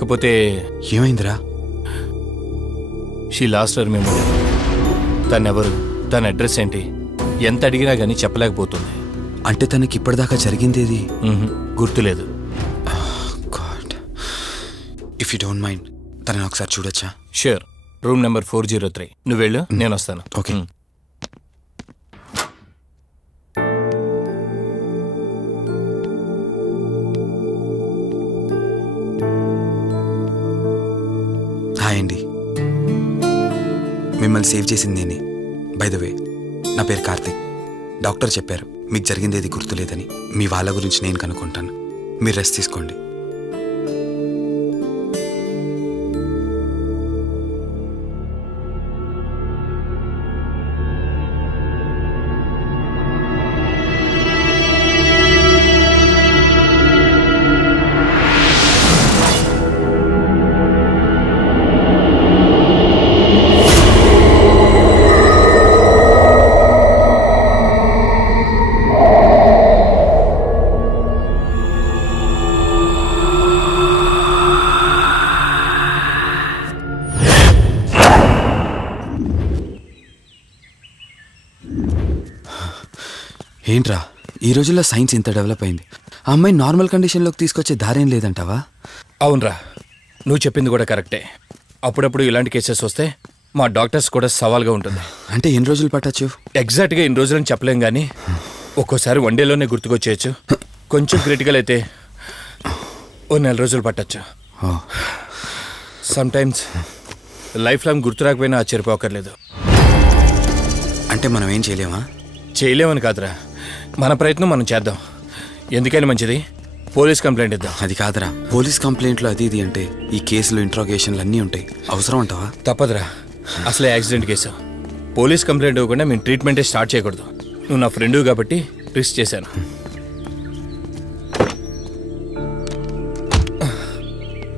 కాకపోతే ఏమైందిరా? She lost her memory. తనెవరు, తన అడ్రస్ ఏంటి, ఎంత అడిగినా కానీ చెప్పలేకపోతుంది. అంటే తనకి ఇప్పటిదాకా జరిగిందేది గుర్తులేదు. God, if you don't mind తనని ఒకసారి చూడొచ్చా? షూర్. Room number 403. నువ్వు వెళ్ళు, నేను వస్తాను. ఓకే. హాయ్ అండి, మిమ్మల్ని సేవ్ చేసింది నేనే. బై ద వే, నా పేరు కార్తిక్. డాక్టర్ చెప్పారు మీకు జరిగింది ఏది గుర్తులేదని. మీ వాళ్ళ గురించి నేను కనుక్కుంటాను, మీరు రెస్ట్ తీసుకోండి. ఏంట్రా, ఈ రోజుల్లో సైన్స్ ఇంత డెవలప్ అయింది. ఆ అమ్మాయి నార్మల్ కండిషన్లోకి తీసుకొచ్చే దారేం లేదంటావా? అవునరా, నువ్వు చెప్పింది కూడా కరెక్టే. అప్పుడప్పుడు ఇలాంటి కేసెస్ వస్తే మా డాక్టర్స్ కూడా సవాల్గా ఉంటుంది. అంటే ఎన్ని రోజులు పట్టచ్చు? ఎగ్జాక్ట్గా ఇన్ని రోజులని చెప్పలేం, కానీ ఒక్కోసారి వన్ డేలోనే గుర్తుకొచ్చేయచ్చు. కొంచెం క్రిటికల్ అయితే ఓ 4 రోజులు పట్టచ్చు. సమ్టైమ్స్ లైఫ్ లాంగ్ గుర్తు రాకపోయినా ఆశ్చర్యపోకర్లేదు. అంటే మనం ఏం చేయలేమా? చేయలేమని కాదురా, మన ప్రయత్నం మనం చేద్దాం. ఎందుకని మంచిది, పోలీస్ కంప్లైంట్ ఇద్దాం. అది కాదురా, పోలీస్ కంప్లైంట్లు అది ఇది అంటే ఈ కేసులు ఇంట్రాగేషన్లు అన్నీ ఉంటాయి. అవసరం అంటావా? తప్పదురా, అసలే యాక్సిడెంట్ కేసు. పోలీస్ కంప్లైంట్ ఇవ్వకుండా మేము ట్రీట్మెంటే స్టార్ట్ చేయకూడదు. నువ్వు నా ఫ్రెండ్ కాబట్టి రిస్క్ చేశాను.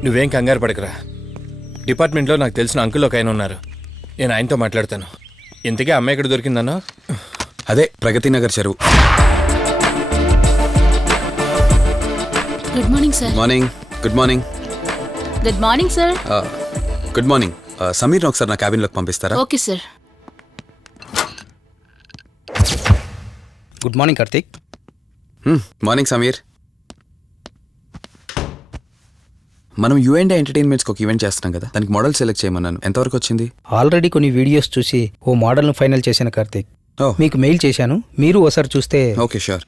నువ్వేం కంగారు పడకరా. డిపార్ట్మెంట్లో నాకు తెలిసిన అంకుల్ ఒక ఆయన ఉన్నారు, నేను ఆయనతో మాట్లాడతాను. ఇంతకీ అమ్మాయి ఎక్కడ దొరికిందన్నా? అదే ప్రగతి నగర్ చెరువు. Good morning sir. Morning. Good morning. Good morning sir. Good morning. సమీర్ని ఒకసారి నా క్యాబిన్లోకి పంపిస్తారా? Okay sir. Good morning Karthik. Morning Sameer. మనం యుఎండే ఎంటర్టైన్మెంట్స్కి ఒక ఈవెంట్ చేస్తున్నాం కదా, దానికి మోడల్ సెలెక్ట్ చేయమన్నాను. ఎంతవరకు వచ్చింది? ఆల్రెడీ కొన్ని వీడియోస్ చూసి ఓ మోడల్ను ఫైనల్ చేశాను కార్తిక్. మీకు మెయిల్ చేశాను, మీరు ఒకసారి చూస్తే. Okay, sure.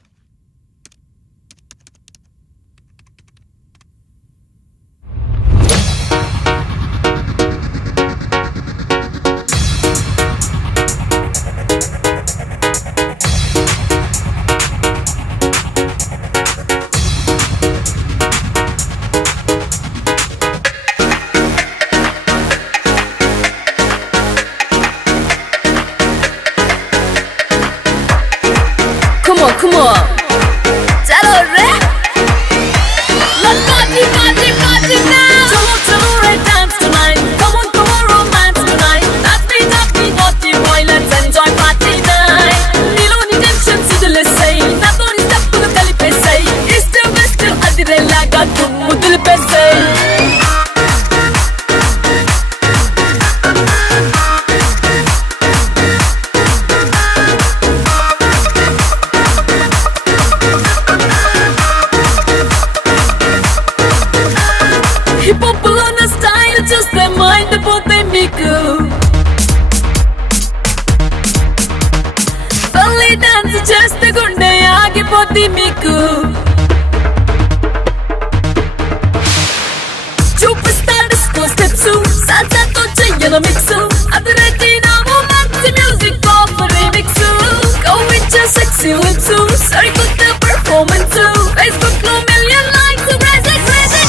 Come on, chalo re, let's party, party, party now. Chalo re, dance tonight. Come on, romance tonight. That's me, naughty boy, let's enjoy party night. Nilo ni tension sidulesai, na to ni step to kalipesai. East to west adire laga tum mudulpesai. చూస్తే mind పోతే మీకు పల్లి dance చేస్తే గుండె ఆగిపోతే మీకు చూపిస్తా disco steps సాల్సాతో చెయ్యన మిక్స్ అదరైతే నా మంచి మ్యూజిక్ ఆఫ్ రీమిక్స్ కౌవించే సెక్సీ లిప్స్ సరికొత్త పర్ఫార్మెన్స్ ఫేస్బుక్ లో million likes crazy crazy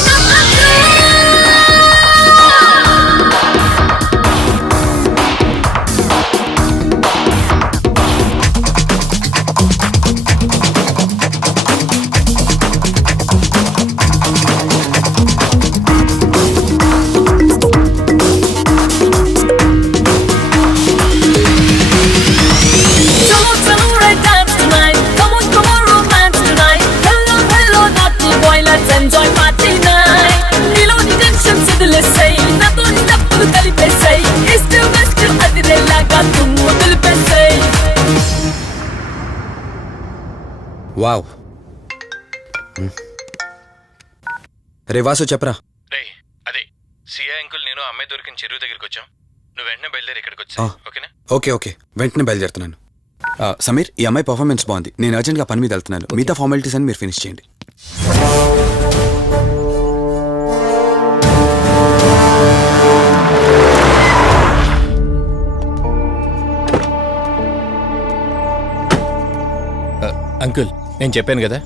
wow. రే వాసు చెప్పరా. రే అదే సిఐ అంకుల్ నేను ఆ అమ్మాయి దొరికిన చెరువు దగ్గరికి వచ్చాం. నువ్వు వెంటనే బయలుదేరి ఇక్కడికి వచ్చా, ఓకేనా? ఓకే వెంటనే బయలుదేరుతున్నాను. సమీర్, ఈ అమ్మాయి పర్ఫార్మెన్స్ బాగుంది. నేను అర్జెంట్గా పని మీద వెళ్తున్నాను. మిగతా ఫార్మాలిటీస్ అని మీరు ఫినిష్ చేయండి. అంకుల్ నేను చెప్పాను కదా,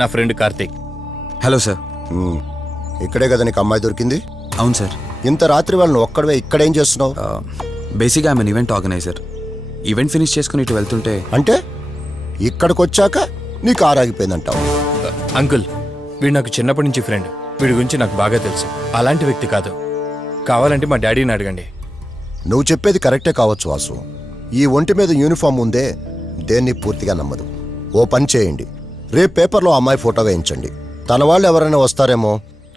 నా ఫ్రెండ్ కార్తీక్. Hello sir. ఇక్కడే కదా నీకు అమ్మాయి దొరికింది? అవును సార్. ఇంత రాత్రి వాళ్ళని ఒక్కడవే ఇక్కడేం చేస్తున్నావు? బేసిక్గా I'm event organizer. Event finish చేసుకుని ఇటు వెళ్తుంటే అంటే ఇక్కడికి వచ్చాక నీ కారు ఆగిపోయిందంటావు? అంకుల్ వీడు నాకు చిన్నప్పటి నుంచి ఫ్రెండ్. వీడి గురించి నాకు బాగా తెలుసు. అలాంటి వ్యక్తి కాదు. కావాలంటే మా డాడీని అడగండి. నువ్వు చెప్పేది కరెక్టే కావచ్చు వాసు. ఈ ఒంటి మీద యూనిఫామ్ ఉందే దేన్ని పూర్తిగా నమ్మదు. ఓ పని చేయండి, రేపు పేపర్లో అమ్మాయి ఫోటో వేయించండి. తన వాళ్ళు ఎవరైనా వస్తారేమో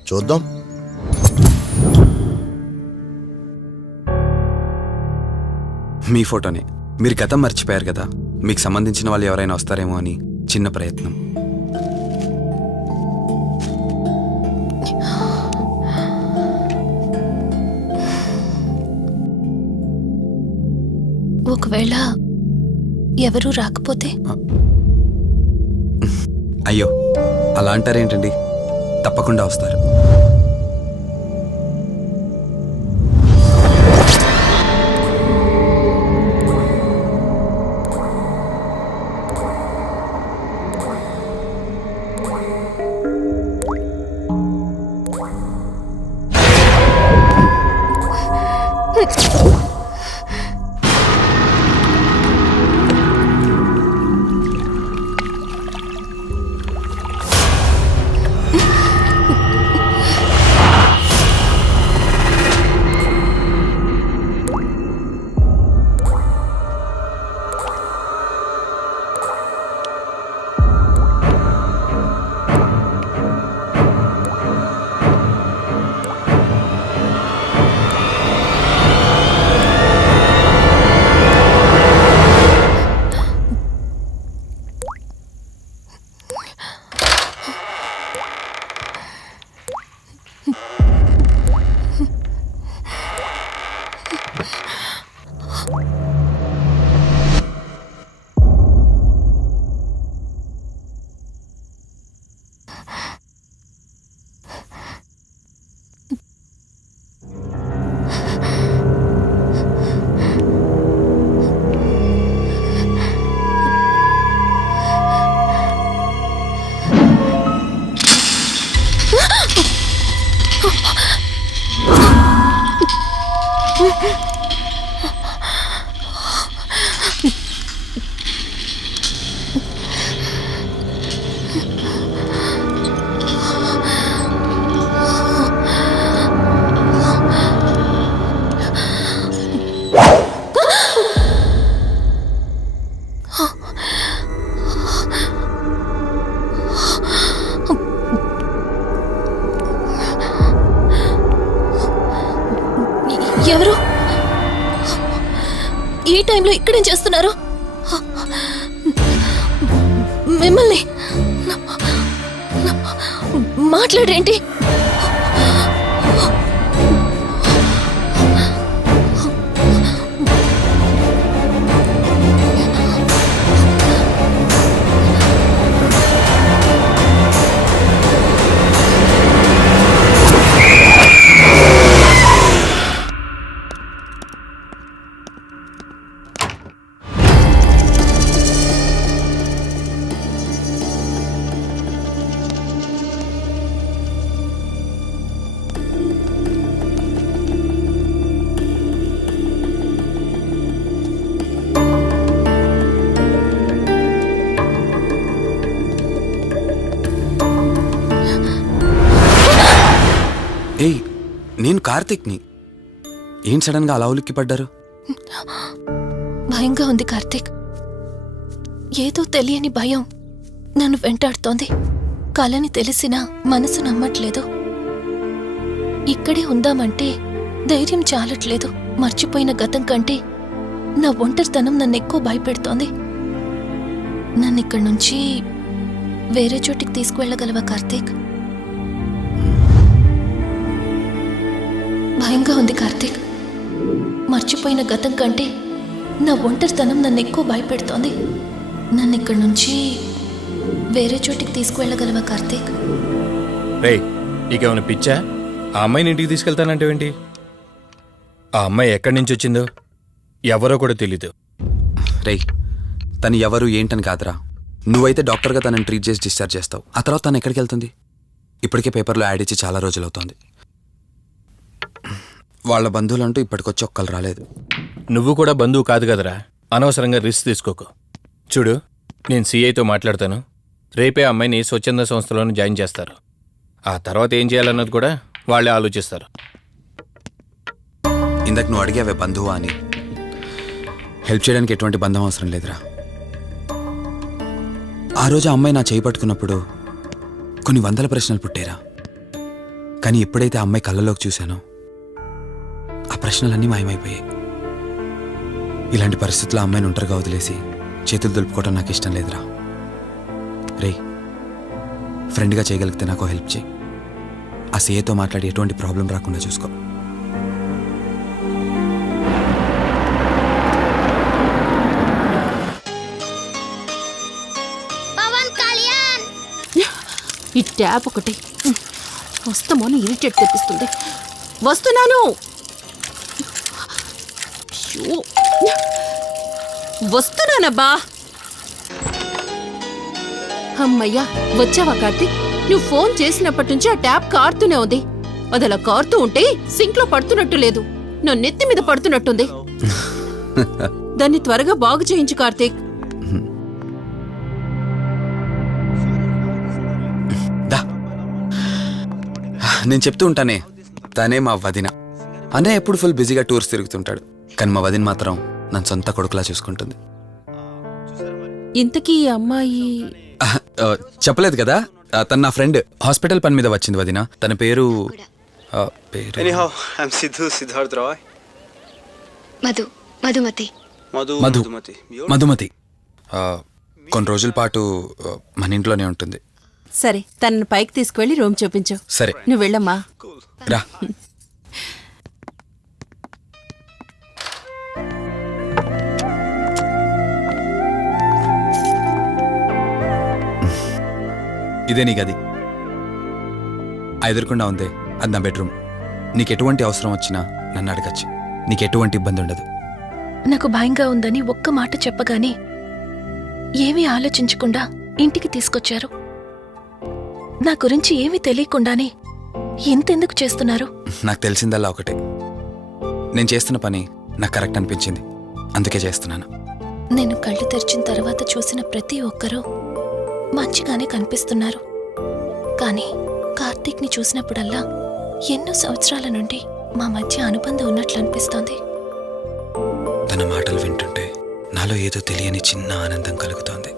చూద్దాం. మీ ఫోటోనే. మీరు గతం మర్చిపోయారు కదా, మీకు సంబంధించిన వాళ్ళు ఎవరైనా వస్తారేమో అని చిన్న ప్రయత్నం. ఒకవేళ ఎవరూ రాకపోతే? అయ్యో అలా అంటారేంటండి, తప్పకుండా వస్తారు. ఎవరు ఈ టైంలో ఇక్కడేం చేస్తున్నారు? మిమ్మల్ని మాట్లాడేంటి? ఏయ్, నేను కార్తీక్ని. ఏం సడన్గా అలా ఉలిక్కి పడ్డారు? భయంగా ఉంది కార్తీక్. ఏదో తెలియని భయం నన్ను వెంటాడుతోంది. కలని తెలిసినా మనసు నమ్మట్లేదు. ఇక్కడే ఉందామంటే ధైర్యం చాలట్లేదు. మర్చిపోయిన గతం కంటే నా ఒంటరితనం నన్ను ఎక్కువ భయపెడుతోంది. నన్ను ఇక్కడి నుంచి వేరే చోటికి తీసుకువెళ్ళగలవా కార్తీక్? భయంగా ఉంది కార్తీక్. మర్చిపోయిన గతం కంటే నా ఒంటరితనం నన్ను ఎక్కువ భయపెడుతోంది. నన్ను ఇక్కడి నుంచి వేరే చోటికి తీసుకువెళ్ళగలవా కార్తీక్? రే, నీకేమైనా పిచ్చా? ఆ అమ్మాయిని ఇంటికి తీసుకెళ్తానంటేవేంటి? ఆ అమ్మాయి ఎక్కడి నుంచి వచ్చిందో ఎవరో కూడా తెలీదు. రేయ్, తను ఎవరు ఏంటని కాదురా. నువ్వైతే డాక్టర్గా తనని ట్రీట్ చేసి డిశ్చార్జ్ చేస్తావు. ఆ తర్వాత తను ఎక్కడికి వెళ్తుంది? ఇప్పటికే పేపర్లో యాడ్ ఇచ్చి చాలా రోజులు అవుతుంది. వాళ్ళ బంధువులంటూ ఇప్పటికొచ్చి ఒక్కరు రాలేదు. నువ్వు కూడా బంధువు కాదు కదరా, అనవసరంగా రిస్క్ తీసుకోకు. చూడు, నేను సిఐతో మాట్లాడతాను. రేపే అమ్మాయిని స్వచ్ఛంద సంస్థలోనే జాయిన్ చేస్తారు. ఆ తర్వాత ఏం చేయాలన్నది కూడా వాళ్ళే ఆలోచిస్తారు. ఇందాక నువ్వు అడిగావే బంధువా అని. హెల్ప్ చేయడానికి ఎటువంటి బంధం అవసరం లేదురా. ఆ రోజు ఆ అమ్మాయి నా చేయి పట్టుకున్నప్పుడు కొన్ని వందల ప్రశ్నలు పుట్టేరా. కానీ ఎప్పుడైతే ఆ అమ్మాయి కళ్ళలోకి చూశానో ఆ ప్రశ్నలన్నీ మాయమైపోయాయి. ఇలాంటి పరిస్థితుల్లో ఆ అమ్మాయిని ఒంటరిగా వదిలేసి చేతులు దులుపుకోవడం నాకు ఇష్టం లేదురా. రేయ్, ఫ్రెండ్గా చేయగలిగితే నాకు హెల్ప్ చేయి. ఆ సీఏతో మాట్లాడి ఎటువంటి ప్రాబ్లం రాకుండా చూసుకో. ఈ ట్యాప్ ఒకటి వస్తామని ఇరిటేట్ తెప్పిస్తుంది. వస్తున్నాను. అయ్యో, వస్తున్నానబ్బా. అమ్మయ్యా, వచ్చావా కార్తీక్? నువ్వు ఫోన్ చేసినప్పటి నుంచి ఆ ట్యాప్ కారుతూనే ఉంది. అది అలా కారుతూ ఉంటే సింక్ లో పడుతున్నట్టు లేదు, నా నెత్తి మీద పడుతున్నట్టుంది. దాన్ని త్వరగా బాగు చేయించు కార్తీక్. నేను చెప్తూ ఉంటానే, తనే మా వదిన. అనే ఎప్పుడు ఫుల్ బిజీగా టూర్స్ తిరుగుతుంటాడు. కానీ మా వదిన మాత్రం నన్ను సొంత కొడుకులా చూసుకుంటుంది. ఇంతకీ ఈ అమ్మాయి చెప్పలేదు కదా, తను నా ఫ్రెండ్. హాస్పిటల్ పని మీద వచ్చింది వదిన. తన పేరు Anyhow, I'm Siddharth Roy. Madhumati. Madhumati. కొన్ని రోజుల పాటు మన ఇంట్లోనే ఉంటుంది. సరే, తనను పైకి తీసుకువెళ్ళి రూమ్ చూపించు. సరే, నువ్వు వెళ్ళమ్మా. రా. ఇదే నీ గది. ఎదురుకుండా ఉంది, అది నా బెడ్రూమ్. నీకు ఎటువంటి అవసరం వచ్చినా నన్ను అడగచ్చు. నీకు ఎటువంటి ఇబ్బంది ఉండదు. నాకు భయంగా ఉందని ఒక్క మాట చెప్పగానే ఏమీ ఆలోచించకుండా ఇంటికి తీసుకొచ్చారు. నా గురించి ఏమీ తెలియకుండానే ఇంతెందుకు చేస్తున్నారు? నాకు తెలిసిందల్లా ఒకటే, నేను చేస్తున్న పని నాకు కరెక్ట్ అనిపించింది, అందుకే చేస్తున్నాను. నేను కళ్ళు తెరిచిన తర్వాత చూసిన ప్రతి ఒక్కరూ మంచిగానే కనిపిస్తున్నారు. కానీ కార్తీక్ని చూసినప్పుడల్లా ఎన్నో సంవత్సరాల నుండి మా మధ్య అనుబంధం ఉన్నట్లు అనిపిస్తోంది. తన మాటలు వింటుంటే నాలో ఏదో తెలియని చిన్న ఆనందం కలుగుతోంది.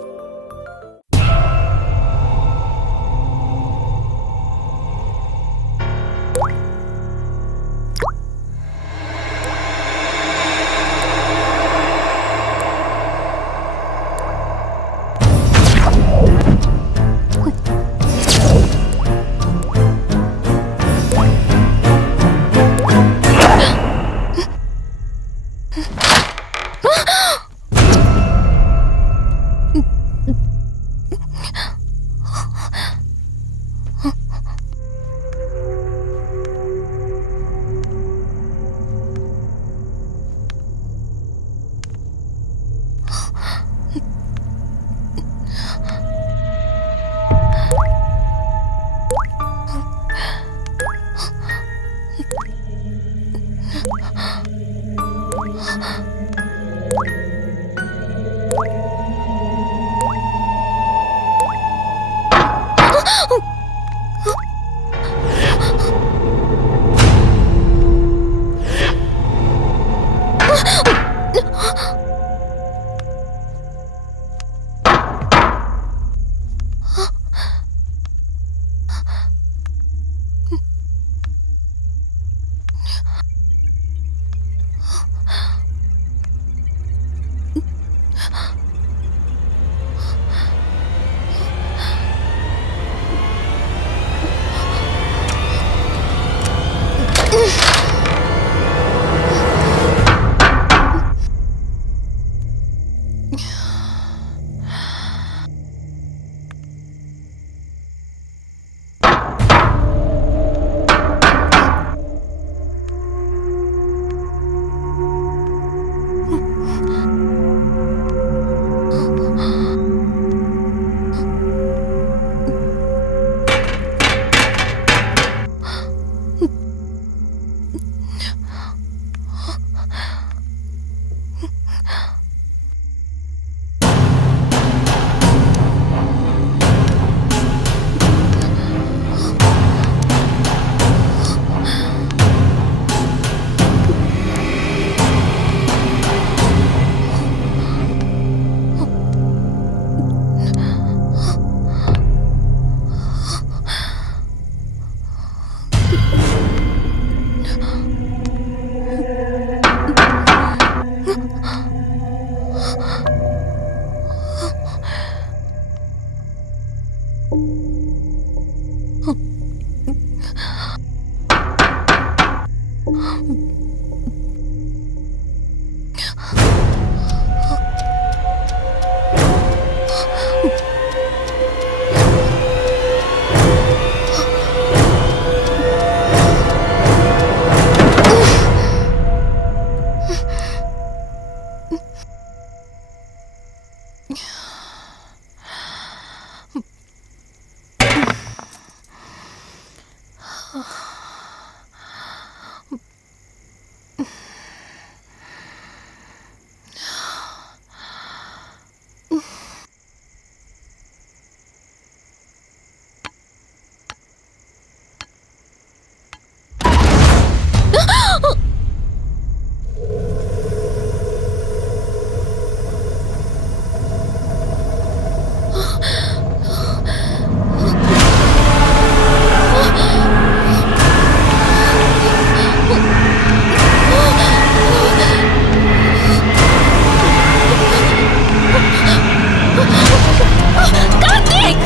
Karthik!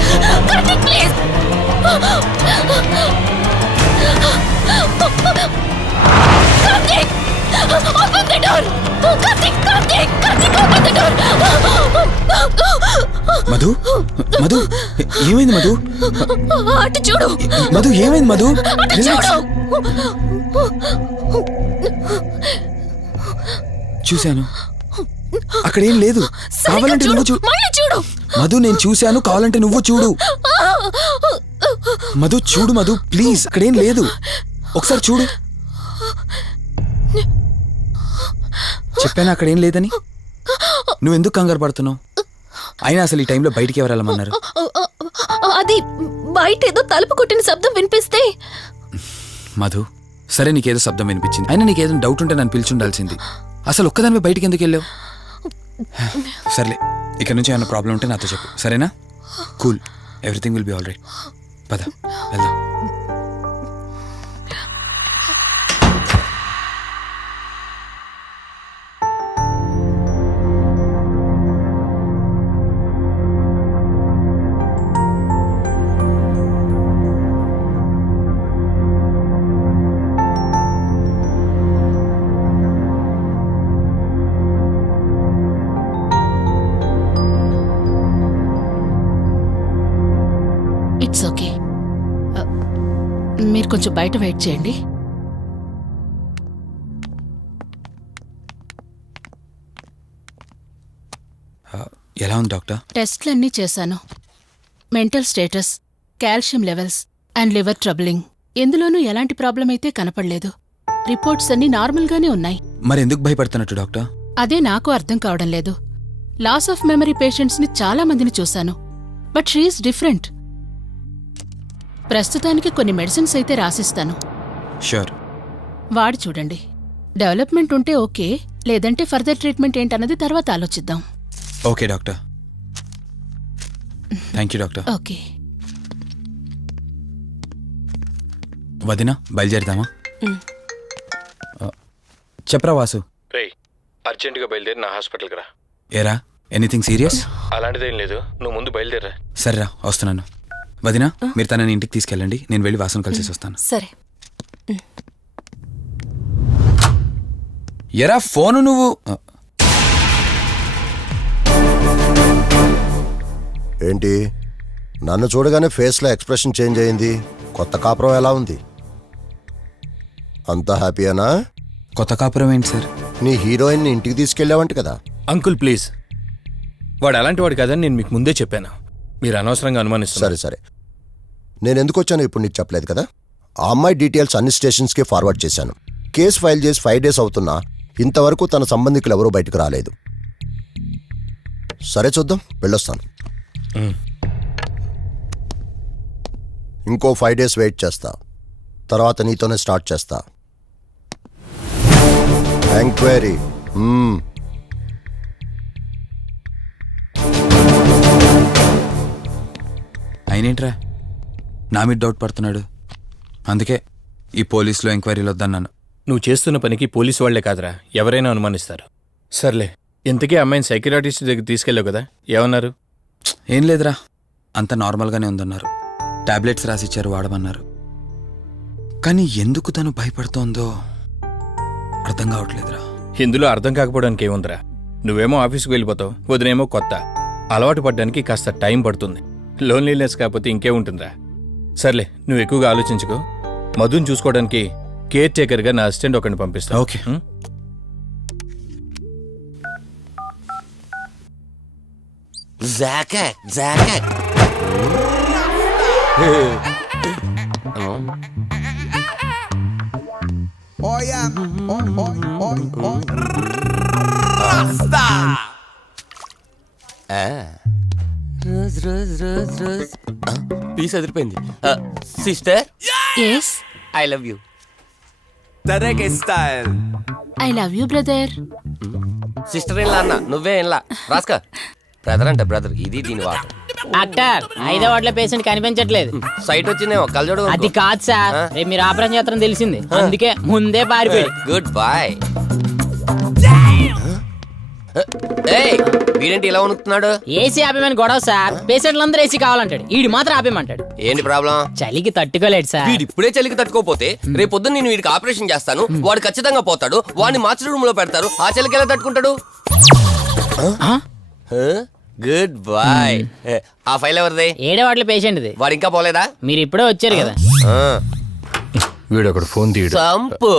Karthik, please! Karthik! Open the door! Karthik! Karthik! Karthik, open the door! Madhu Madhu ఏమైంది మధు? అటు చూడు! మధు ఏమైంది మధు? అటు రిలాక్స్. చూడు! చూశాను, అక్కడేం లేదు. సరిగ్గా కావాలంటే చూడు! నువ్వు మళ్ళీ చూడు! మధు నేను చూశాను, కావాలంటే నువ్వు చూడు. మధు చూడు మధు, ప్లీజ్, అక్కడేం లేదు. ఒకసారి చూడు. చెప్పాను అక్కడేం లేదని. నువ్వెందుకు కంగారు పడుతున్నావు? అయినా అసలు ఈ టైంలో బయటికి ఎవరు వెళ్ళమన్నారు? అది బయట ఏదో తలుపు కొట్టిన శబ్దం వినిపిస్తే. మధు, సరే నీకేదో శబ్దం వినిపించింది, అయినా నీకేదో డౌట్ ఉంటే నన్ను పిలిచుండాల్సింది. అసలు ఒక్కదానిపై బయటికి ఎందుకు వెళ్ళావు? సర్లే, ఇక్కడ నుంచి ఏమైనా ప్రాబ్లం ఉంటే నాతో చెప్పు, సరేనా? Cool, everything will be all right. పద వెళ్దాం. It's okay. మీరు కొంచెం బయట వెయిట్ చేయండి. ఎలా ఉంది డాక్టర్? టెస్ట్లన్నీ చేశాను. Mental status, calcium levels and liver troubling, ఎందులోనూ ఎలాంటి ప్రాబ్లం అయితే కనపడలేదు. రిపోర్ట్స్ అన్నీ నార్మల్గానే ఉన్నాయి. మరి ఎందుకు భయపడుతున్నట్టు డాక్టర్? అదే నాకు అర్థం కావడం లేదు. లాస్ ఆఫ్ మెమరీ పేషెంట్స్ని చాలా మందిని చూశాను, బట్ షీఈస్ డిఫరెంట్. ప్రస్తుతానికి కొన్ని మెడిసిన్స్ అయితే రాసిస్తాను, షూర్. వాడి చూడండి. డెవలప్మెంట్ ఉంటే ఓకే, లేదంటే ఫర్దర్ ట్రీట్మెంట్ ఏంటన్నది తర్వాత ఆలోచిద్దాం. Okay doctor. Thank you doctor. Okay. వదినా, బయలుదేరదామా? చెప్పరా వాసు. రే, అర్జెంటుగా బయలుదేరి నా హాస్పిటల్కి రా. ఏరా, ఎనీథింగ్ సీరియస్? అలాంటిదేం లేదు, నువ్వు ముందు బయలుదేరా. సరేరా, వస్తున్నాను. వదినా, మీరు తనని ఇంటికి తీసుకెళ్ళండి, నేను వెళ్ళి వాసును కలిసేసి వస్తాను. సరే. ఎరా ఫోను నువ్వు. ఏంటి, నన్ను చూడగానే ఫేస్లో ఎక్స్ప్రెషన్ చేంజ్ అయింది? కొత్త కాపురం ఎలా ఉంది? అంతా హ్యాపీయేనా? కొత్త కాపురం ఏంటి సార్? నీ హీరోయిన్ని ఇంటికి తీసుకెళ్ళావంట కదా. అంకుల్ ప్లీజ్, వాడు అలాంటి వాడు కాదని నేను మీకు ముందే చెప్పాను. మీరు అనవసరంగా అనుమానిస్తున్నారు. సరే సరే, నేను ఎందుకు వచ్చానో ఇప్పుడు నీకు చెప్పలేదు కదా. ఆ అమ్మాయి డీటెయిల్స్ అన్ని స్టేషన్స్కి ఫార్వర్డ్ చేశాను. కేసు ఫైల్ చేసి 5 days అవుతున్నా ఇంతవరకు తన సంబంధికులు ఎవరూ బయటకు రాలేదు. సరే చూద్దాం, వెళ్ళొస్తాను. ఇంకో 5 days వెయిట్ చేస్తా, తర్వాత నీతోనే స్టార్ట్ చేస్తా ఎంక్వైరీ. అయినేంట్రా నా మీద డౌట్ పడుతున్నాడు? అందుకే ఈ పోలీసులో ఎంక్వైరీలు వద్దన్నాను. నువ్వు చేస్తున్న పనికి పోలీసు వాళ్లే కాదురా, ఎవరైనా అనుమానిస్తారు. సర్లే, ఇంతకీ అమ్మాయిని సైకియాట్రిస్ట్ దగ్గర తీసుకెళ్ళావు కదా, ఏమన్నారు? ఏం లేదురా, అంత నార్మల్గానే ఉందన్నారు. టాబ్లెట్స్ రాసిచ్చారు, వాడమన్నారు. కానీ ఎందుకు తను భయపడుతోందో అర్థం కావట్లేదురా. ఇందులో అర్థం కాకపోవడానికి ఏముందిరా? నువ్వేమో ఆఫీస్కి వెళ్ళిపోతావు, వదినేమో కొత్త. అలవాటు పడ్డానికి కాస్త టైం పడుతుంది. లోన్లీనెస్ కాకపోతే ఇంకేముంటుందిరా? సర్లే, నువ్వు ఎక్కువగా ఆలోచించుకో. మధుని చూసుకోవడానికి కేర్ టేకర్గా నా అసిస్టెంట్ ఒకరిని పంపిస్తా. ఓకే. పీస్ అదిరిపోయింది. Sister, yes, I love you. I love you brother. Sister ఏం అన్న, నువ్వే ఏంలా రాస్కా. బ్రదర్ అంటే బ్రదర్, ఇది దీని వాటర్. డాక్టర్ 5వ వార్డులో పేషెంట్ కనిపించట్లేదు. సైట్ వచ్చిందేమో, కళ్ళజోడు. అది కాదు సార్, రేపు మీరు ఆపరేషన్ చేస్తారని తెలిసింది, అందుకే ముందే పారిపోయాడు. Good boy. ఏయ్, వీడేంటి ఇలా వణుకుతున్నాడు? ఏసీ ఆపేమని గొడవ సార్. పేషెంట్లందరూ ఏసీ కావాలంటాడు, ఈడు మాత్రం ఆపేమంటాడు. ఏంటి ప్రాబ్లం? చలికి తట్టుకోలేడు సార్. వీడు ఇప్పుడే చలికి తట్టుకోపోతే రేపు పొద్దున్న నేను వీడికి ఆపరేషన్ చేస్తాను, వాడు ఖచ్చితంగా పోతాడు, వాడిని మార్చి రూమ్ లో పెడతారు. ఆ చలికి ఎలా తట్టుకుంటాడు? Good boy. ఆ ఫైల్ ఎవరిది? 7వ వార్డులో పేషెంట్ది. వాడు ఇంకా పోలేదా? మీరు ఇప్పుడే వచ్చారు కదా. వీడు ఒకడు ఫోన్ తీయడు. సంపు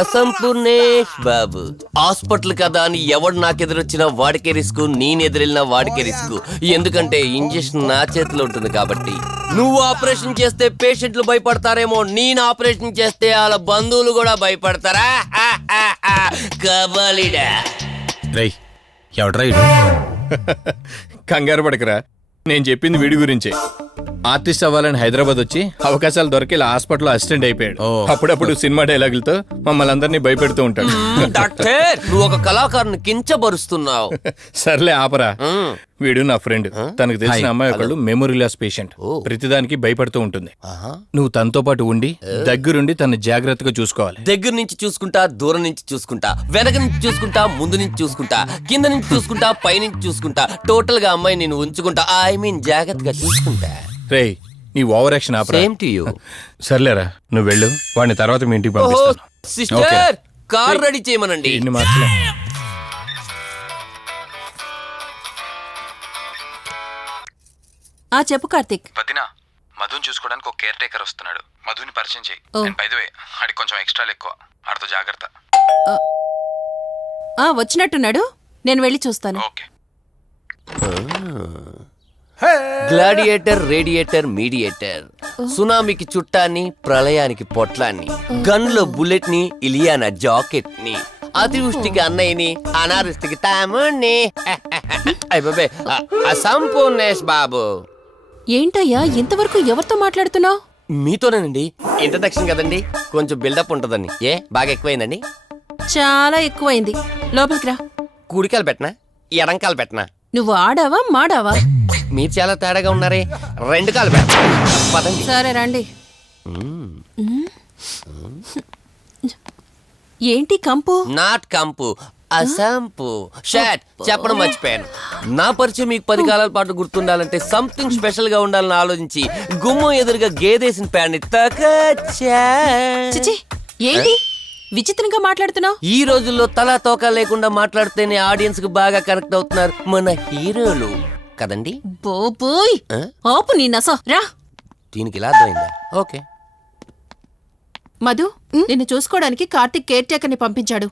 అసంపూర్ణేష్ బాబు. హాస్పిటల్ కదా అని ఎవడు నాకెదురొచ్చినా వాడికే రిస్క్, నేనెదిరెళ్ళినా వాడికే రిస్క్. ఎందుకంటే ఇంజెక్షన్ నా చేతిలో ఉంటుంది కాబట్టి. నువ్వు ఆపరేషన్ చేస్తే పేషెంట్లు భయపడతారేమో, నేను ఆపరేషన్ చేస్తే వాళ్ళ బంధువులు కూడా భయపడతారా? కబాలిడా. రై, ఎవడ్రా ఇడు? కంగారు పడకరా, నేను చెప్పింది వీడి గురించే. ఆర్టిస్ట్ అవ్వాలని హైదరాబాద్ వచ్చి అవకాశాలు దొరికి ఇలా హాస్పిటల్లో అసిస్టెంట్ అయిపోయాడు. అప్పుడప్పుడు సినిమా డైలాగులతో మమ్మల్ని అందరినీ భయపెడుతూ ఉంటాడు. డాక్టర్, నువ్వు ఒక కళాకారుని కించబరుస్తున్నావు. సర్లే ఆపరా. వీడు నా ఫ్రెండ్. తనకు తెలిసిన అమ్మాయి ఒకళ్ళు మెమొరీ లాస్ పేషెంట్. ప్రతిదానికి భయపడుతూ ఉంటుంది. నువ్వు తనతో పాటు ఉండి దగ్గరుండి తను జాగ్రత్తగా చూసుకోవాలి. దగ్గర నుంచి చూసుకుంటా, దూరం నుంచి చూసుకుంటా, వెనక నుంచి చూసుకుంటా, ముందు నుంచి చూసుకుంటా, కింద నుంచి చూసుకుంటా, పై నుంచి చూసుకుంటా, టోటల్ గా అమ్మాయి నేను ఉంచుకుంటా. ఐ మీన్ జాగ్రత్తగా చూసుకుంటా. రేయ్, నీ over action opera. Same to you. సర్లేరా, నువ్వు వెళ్ళు. వాడిని తర్వాత మీ ఇంటికి పంపిస్తాను. సిస్టర్, కార్ రెడీ చేయమనండి. ఇన్ని మార్చలే. చెప్పు కార్తిక్. వదినా, మధుని చూసుకోవడానికి ఒక కేర్ టేకర్ వస్తున్నాడు. మధుని పరిచయం చేయి. బై ది వే, ఆడికి కొంచెం ఎక్స్ట్రాలు ఎక్కువ, ఆడితో జాగ్రత్త. వచ్చినట్టున్నాడు, నేను వెళ్ళి చూస్తాను. ఓకే. Gladiator, radiator, mediator. సునామీకి చుట్టాన్ని, ప్రళయానికి పొట్లాన్ని, గన్లో బుల్లెట్ ని, ఇలియానా జాకెట్ ని, అతివృష్టికి అన్నయ్యని, అనావృష్టికి తమ్ముణ్ణి. అయిపోయి అసంపూర్ణేష్ బాబు. ఏంటయ్యా ఇంతవరకు ఎవరితో మాట్లాడుతున్నావు? మీతోనేనండి. ఇంట్రడక్షన్ కదండి, కొంచెం బిల్డప్ ఉంటదని. బాగా ఎక్కువైందండి? చాలా ఎక్కువైంది. లోపలికి రా. కుడికాలు పెట్టనా, ఎడంకాలు పెట్టనా? నువ్వు ఆడావా మాడావా? మీరు చాలా తేడాగా ఉన్నారే. 2 కాలు పెట్ట. పదండి. సరే రండి. ఏంటి కంపు? నాట్ కంపు, అసంపు. షాట్ చెప్పడం మర్చిపోయాను. నా పరిచయం మీకు 10 కాలాల పాటు గుర్తుండాలంటే సంథింగ్ స్పెషల్ గా ఉండాలని ఆలోచించి గుమ్మం ఎదురుగా గేదేసిన ప్యాన్ని తకచ్చా. చిచి, ఏంటి విచిత్రంగా మాట్లాడుతున్నావు? ఈ రోజుల్లో తలా తోక లేకుండా మాట్లాడితేనే ఆడియన్స్ కు బాగా కనెక్ట్ అవుతున్నారు మన హీరోలు కదండి. బోబోయ్, ఆపు నీ నస. రా. దీనికి ఇలా అర్థమైందా? ఓకే. మధు, నిన్ను చూసుకోవడానికి కార్తిక్ కేర్ టేకర్ని పంపించాడు.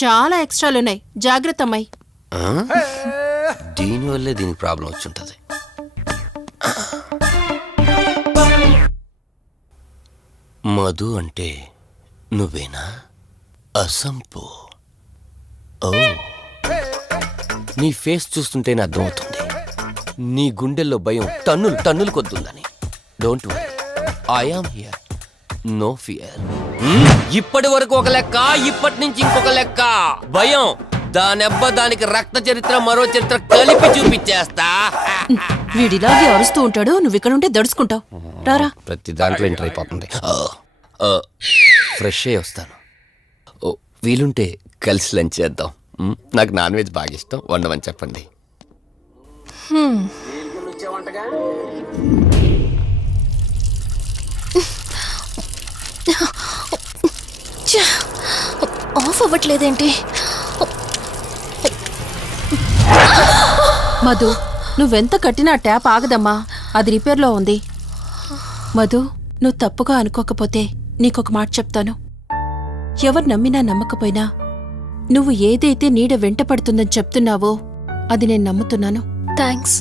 చాలా ఎక్స్ట్రాలున్నాయి, జాగ్రత్త అమ్మాయి. దీనివల్లే దీనికి ప్రాబ్లం వచ్చుంటది. మధు అంటే నువ్వేనా? అసంపు. ఓ, నీ ఫేస్ చూస్తుంటేనే అర్థమవుతుంది నీ గుండెల్లో భయం టన్నులు టన్నులు కొద్దుందని. Don't worry, I am here, no fear. ఇప్పటి వరకు ఒక లెక్క, ఇప్పటి నుంచి ఇంకొక లెక్క. భయం దానెబ్బ, దానికి రక్త చరిత్ర, మరో చరిత్ర కలిపి చూపించేస్తా. వీడిలాగే అరుస్తూ ఉంటాడు, నువ్వు ఇక్కడ ఉంటే దడుచుకుంటావు. రారా. ప్రతి దాంట్లో ఎంటర్ అయిపోతుంది. ఫ్రెష్ అయ్యి వస్తాను. ఓ, వీలుంటే కలిసి లంచ్ చేద్దాం. నాకు నాన్ వెజ్ బాగా ఇష్టం, వండమని చెప్పండి. ఛ! ఆఫ్ అవ్వట్లేదేంటి? మధు, నువ్వెంత కట్టినా ట్యాప్ ఆగదమ్మా. అది రిపేర్లో ఉంది. మధు, నువ్వు తప్పుగా అనుకోకపోతే నీకొక మాట చెప్తాను. ఎవరు నమ్మినా నమ్మకపోయినా నువ్వు ఏదైతే నీడ వెంట పడుతుందని చెప్తున్నావో అది నేను నమ్ముతున్నాను. థ్యాంక్స్,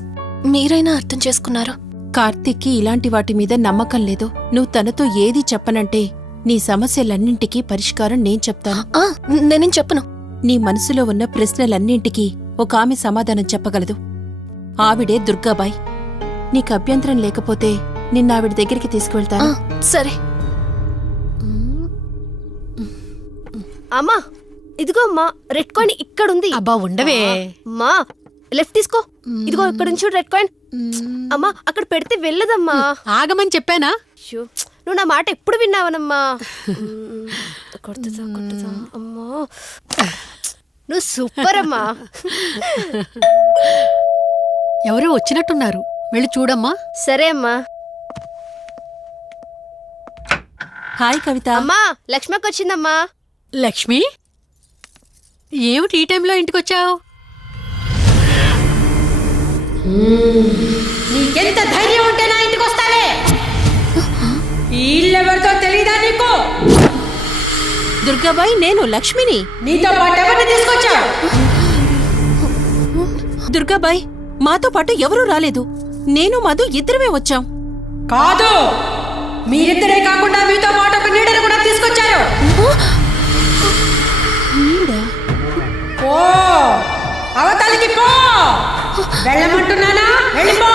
మీరైనా అర్థం చేసుకున్నారు. కార్తీక్కి ఇలాంటి వాటి మీద నమ్మకం లేదు. నువ్వు తనతో ఏది చెప్పనంటే నీ సమస్యలన్నింటికీ పరిష్కారం నేను చెప్తాను. నేనేం చెప్పను. నీ మనసులో ఉన్న ప్రశ్నలన్నింటికీ ఒక ఆమె సమాధానం చెప్పగలదు. ఆవిడే దుర్గాబాయ్. నీకు అభ్యంతరం లేకపోతే నిన్నావిడ దగ్గరికి తీసుకువెళ్తాను. సరే. అమ్మా, ఇదిగో అమ్మా, రెడ్ కాయిన్ ఇక్కడుంది. అబ్బా ఉండవే. అమ్మా, లెఫ్ట్ తీసుకో. ఇదిగో ఇక్కడ నుంచి రెడ్ కాయిన్. అమ్మా, అక్కడ పెడితే వెళ్ళదమ్మా. ఆగమని చెప్పానా? అయ్యో, నువ్వు నా మాట ఎప్పుడు విన్నావనమ్మా? కొడుతుందా కొడుతుందా? అమ్మా, నువ్వు సూపర్ అమ్మా. ఎవరో వచ్చినట్టున్నారు, వెళ్ళి చూడమ్మా. సరే అమ్మా. హాయ్ కవిత. అమ్మా, లక్ష్మకి వచ్చిందమ్మా. లక్ష్మి, ఏమిటి ఈ టైంలో ఇంటికొచ్చావు? నీకెంత ధైర్యం ఉంటే నా ఇంటికి వస్తావే? ఇల్లెవరితో తెలీదా నీకు? దుర్గాబాయ్, నేను లక్ష్మిని. నీతో పాటు ఎవరిని తీసుకొచ్చావు? దుర్గాబాయ్, మాతో పాటు ఎవరూ రాలేదు. నేను మధు ఇద్దరమే వచ్చాం. కాదు, మీరిద్దరే కాకుండా మీతో పాటు ఒక నీడను కూడా తీసుకొచ్చారు. పో, అవతలికి పో. వెళ్ళమంటున్నానా? వెళ్ళిపో.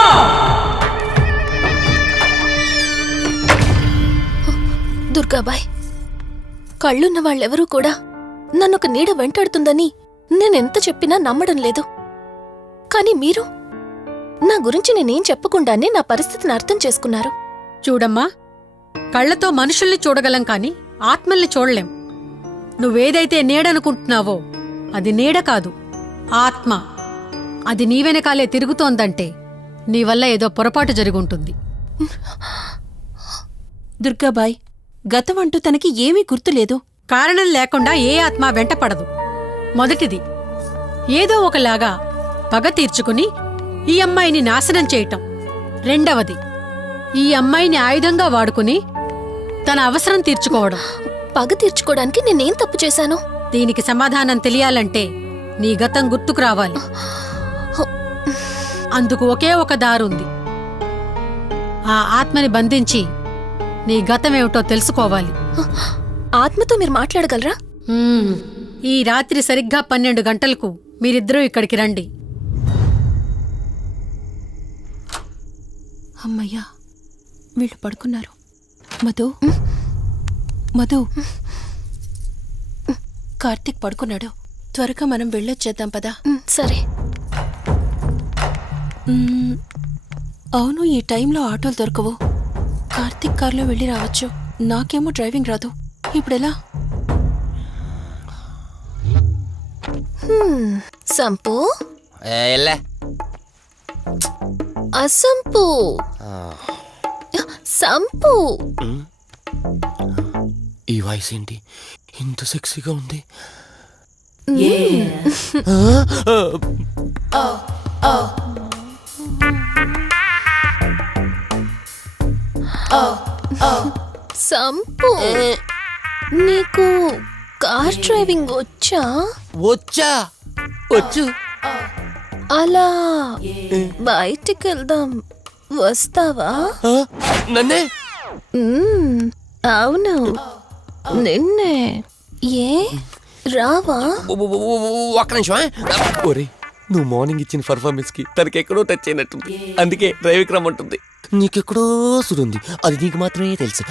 దుర్గాబాయ్, కళ్ళున్న వాళ్ళెవరూ కూడా నన్నొక నీడ వెంటాడుతుందని నేనెంత చెప్పినా నమ్మడం లేదు. కానీ మీరు నా గురించి నేనేం చెప్పకుండానే నా పరిస్థితిని అర్థం చేసుకున్నారు. చూడమ్మా, కళ్ళతో మనుషుల్ని చూడగలం కాని ఆత్మల్ని చూడలేం. నువ్వేదైతే నీడనుకుంటున్నావో అది నీడ కాదు, ఆత్మ. అది నీ వెనకాలే తిరుగుతోందంటే నీ వల్ల ఏదో పొరపాటు జరుగుంటుంది. దుర్గాబాయ్, గతం అంటూ తనకి ఏమీ గుర్తులేదు. కారణం లేకుండా ఏ ఆత్మ వెంటపడదు. మొదటిది, ఏదో ఒకలాగా పగ తీర్చుకుని ఈ అమ్మాయిని నాశనం చేయటం. రెండవది, ఈ అమ్మాయిని ఆయుధంగా వాడుకుని తన అవసరం తీర్చుకోవడం. పగ తీర్చుకోవడానికి నేనేం తప్పు చేశాను? దీనికి సమాధానం తెలియాలంటే నీ గతం గుర్తుకు రావాలి. అందుకు ఒకే ఒక దారుంది. ఆ ఆత్మని బంధించి నీ గతమేమిటో తెలుసుకోవాలి. ఆత్మతో మీరు మాట్లాడగలరా? ఈ రాత్రి సరిగ్గా 12 గంటలకు మీరిద్దరూ ఇక్కడికి రండి. అమ్మయ్యా, వీళ్ళు పడుకున్నారు. మధు, మధు, కార్తీక్ పడుకున్నాడు. త్వరగా మనం వెళ్ళొచ్చేద్దాం పదా. సరే. అవును, ఈ టైంలో ఆటోలు దొరకవు. కార్తీక్ కార్లో వెళ్ళి రావచ్చు. నాకేమో డ్రైవింగ్ రాదు. ఇప్పుడెలా? సంపు, అసంపు, సంపు. ఈ వాయిస్ ఏంటి ఇంత సెక్సీగా ఉంది? సంపు, నీకు కార్ డ్రైవింగ్ వచ్చా? వచ్చు. అలా బయటికి వెళ్దాం, వస్తావా? నన్నే? అవును, నిన్నే. ఏ రావా? ఒక్క నిమిషం. ఒరే, నువ్వు మార్నింగ్ ఇచ్చిన పర్ఫార్మెన్స్ కి తనకి ఎక్కడో టచ్ అయినట్టుంది. అందుకే డ్రైవింగ్ రమ్మంటుంది. నీకెక్కడో సురుంది, అది నీకు మాత్రమే తెలుసు.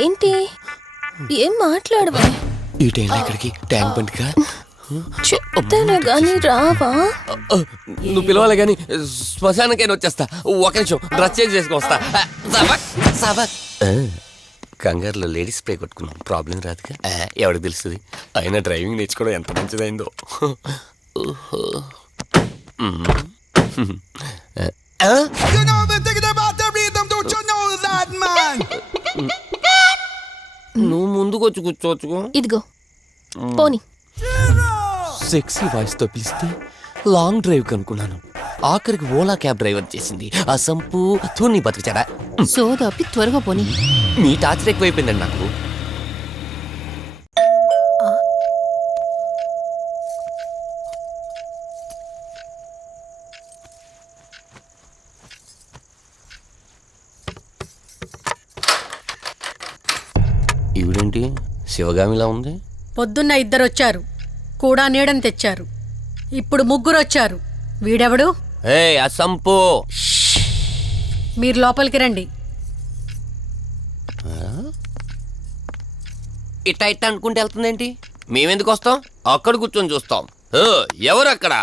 ఏంటి, ఏం మాట్లాడవా? ఈ టైంలో ఎక్కడికి? ట్యాంక్ బండ్కా? చెప్తానే గాని రావా? నువ్వు పిలవాలి గాని శ్మశానకైనా వచ్చేస్తా. ఒక నిమిషం, డ్రెస్ చేంజ్ చేసుకుని వస్తా. కంగారులో లేడీస్ స్ప్రే కొట్టుకున్నాం, ప్రాబ్లం రాదుగా. ఎవరికి తెలుస్తుంది? అయినా డ్రైవింగ్ నేర్చుకోవడం ఎంత మంచిదైందో. నువ్వు ముందుకొచ్చి కూర్చోవచ్చు. ఇదిగో పోనీ. సెక్సీ వాయిస్ తో పిలిస్తే లాంగ్ డ్రైవ్ కనుక్కున్నాను. ఆఖరికి ఓలా క్యాబ్ డ్రైవర్ చేసింది ఆ సంపు తూని బతికిచాడా. సోదాపి త్వరగా పోనీ. మీ టార్చర్ ఎక్కువైపోయిందండి నాకు. ఈవిడేంటి శివగామిలా ఉంది? పొద్దున్న 2 వచ్చారు, కూడా నీడని తెచ్చారు. ఇప్పుడు 3 వచ్చారు. వీడెవడు? ఏ అసంపు, మీరు లోపలికి రండి. ఇట్ట ఇట్ట అనుకుంటే వెళ్తుందేంటి? మేమెందుకు వస్తాం? అక్కడ కూర్చొని చూస్తాం. ఎవరు అక్కడ?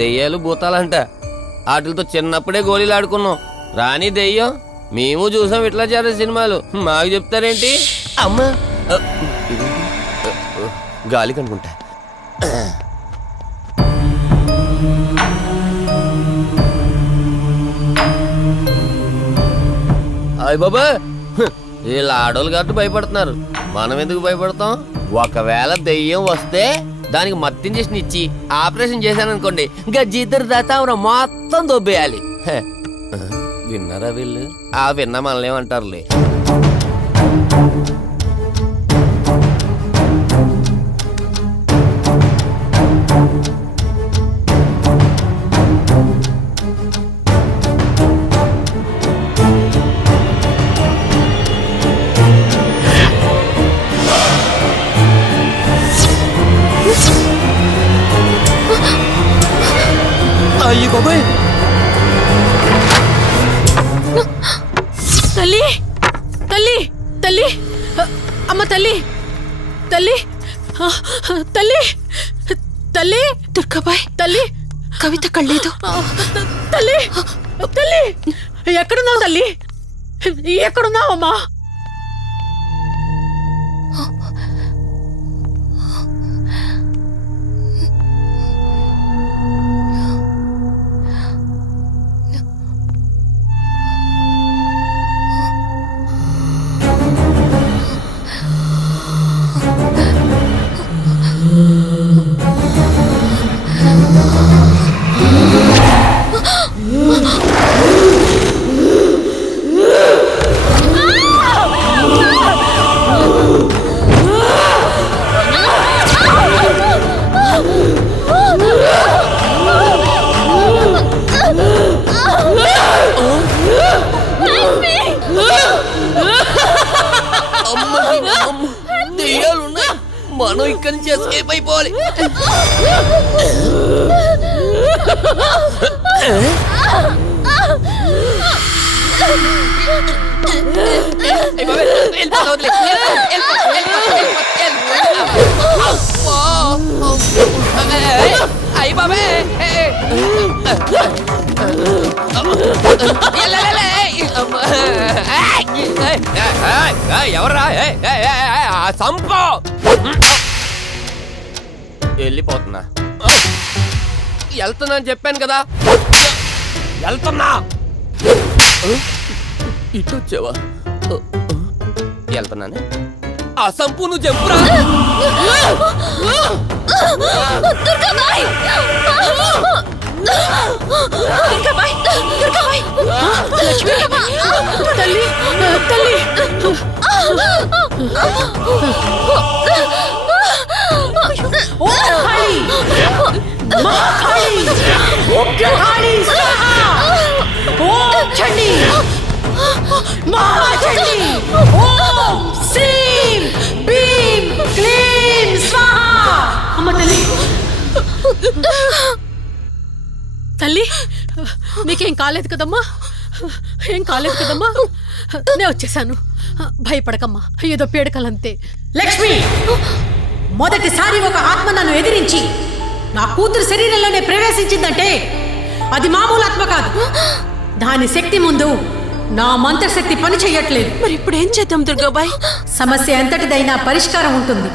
దెయ్యాలు భూతాలంట. వాటితో చిన్నప్పుడే గోళీలు ఆడుకున్నాం. రాని దెయ్యం మేము చూసాం ఇట్లా చేరే సినిమాలు. మాకు చెప్తారేంటి? అమ్మా గాలి కనుకుంటా. అయ్య బాబా, వీళ్ళ ఆడోళ్ళు కాబట్టి భయపడుతున్నారు. మనం ఎందుకు భయపడతాం? ఒకవేళ దెయ్యం వస్తే దానికి మత్తు ఇంజెక్షన్ ఇచ్చి ఆపరేషన్ చేశాననుకోండి, గజ్జిద్దరు దాతావరం మొత్తం దొబ్బేయాలి. విన్నారా వీళ్ళు? ఆ విన్నా మనల్ని ఏమంటారులే. అయ్యి బాబాయ్, తల్లి తల్లి తల్లి, అమ్మ తల్లి తల్లి తల్లి తల్లి, దుర్గాబాయ్, తల్లి కవిత కళ్ళేదు. తల్లి తల్లి, ఎక్కడున్నావు తల్లి? ఎక్కడున్నావమ్మా? దెయ్యాలున్నాయి, మనం ఇక్కడి నుంచి ఎస్కేప్ అయిపోవాలి. అయ్యి బాబే, ఎవర్రా? సంపో. వెళ్ళిపోతున్నా. వెళ్తున్నా అని చెప్పాను కదా, వెళ్తున్నా. ఇటు వచ్చావా? వెళ్తున్నాను. ఆ సంపు నువ్వు చెప్పురా. దుర్గాబాయ్! దుర్గాబాయ్! దుర్గాబాయ్! లక్ష్మి, తల్లి తల్లి, ఓం కాళీ, మా కాళీ, ఉగ్ర కాళీ స్వాహా, ఓం చండీ, మహాచండీ, ఓం శ్రీం భీం క్లీం స్వాహా. అమ్మ తల్లి, తల్లి నీకేం కాలేదు కదమ్మా? ఏం కాలేదు కదమ్మా? నేను వచ్చేసాను, భయపడకమ్మా. ఏదో పీడకలంతే. లక్ష్మి, మొదటిసారి ఒక ఆత్మ నన్ను ఎదిరించి నా కూతురు శరీరంలోనే ప్రవేశించిందంటే అది మామూలు ఆత్మ కాదు. దాని శక్తి ముందు నా మంత్రశక్తి పని చెయ్యట్లేదు. మరి ఇప్పుడు ఏం చేద్దాం దుర్గాబాయ్? సమస్య ఎంతటిదైనా పరిష్కారం ఉంటుంది.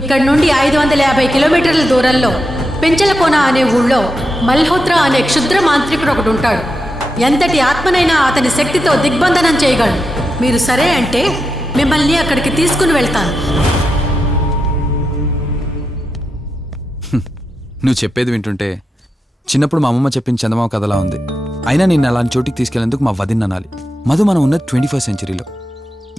ఇక్కడి నుండి 550 కిలోమీటర్ల దూరంలో పెంచలకోన అనే ఊళ్ళో మల్హోత్రా అనే క్షుద్ర మాంత్రికుడు ఒకడు ఉంటాడు. ఎంతటి ఆత్మనైనా అతని శక్తితో దిగ్బంధనం చేయగలడు. మీరు సరే అంటే మిమ్మల్ని అక్కడికి తీసుకుని వెళ్తాను. నువ్వు చెప్పేది వింటుంటే చిన్నప్పుడు మా అమ్మమ్మ చెప్పిన చందమామ కథలా ఉంది. అయినా నిన్ను అలాంటి చోటికి తీసుకెళ్లేందుకు మా వదిన అనాలి. మధు, మనం ఉన్నది 21st సెంచరీలో.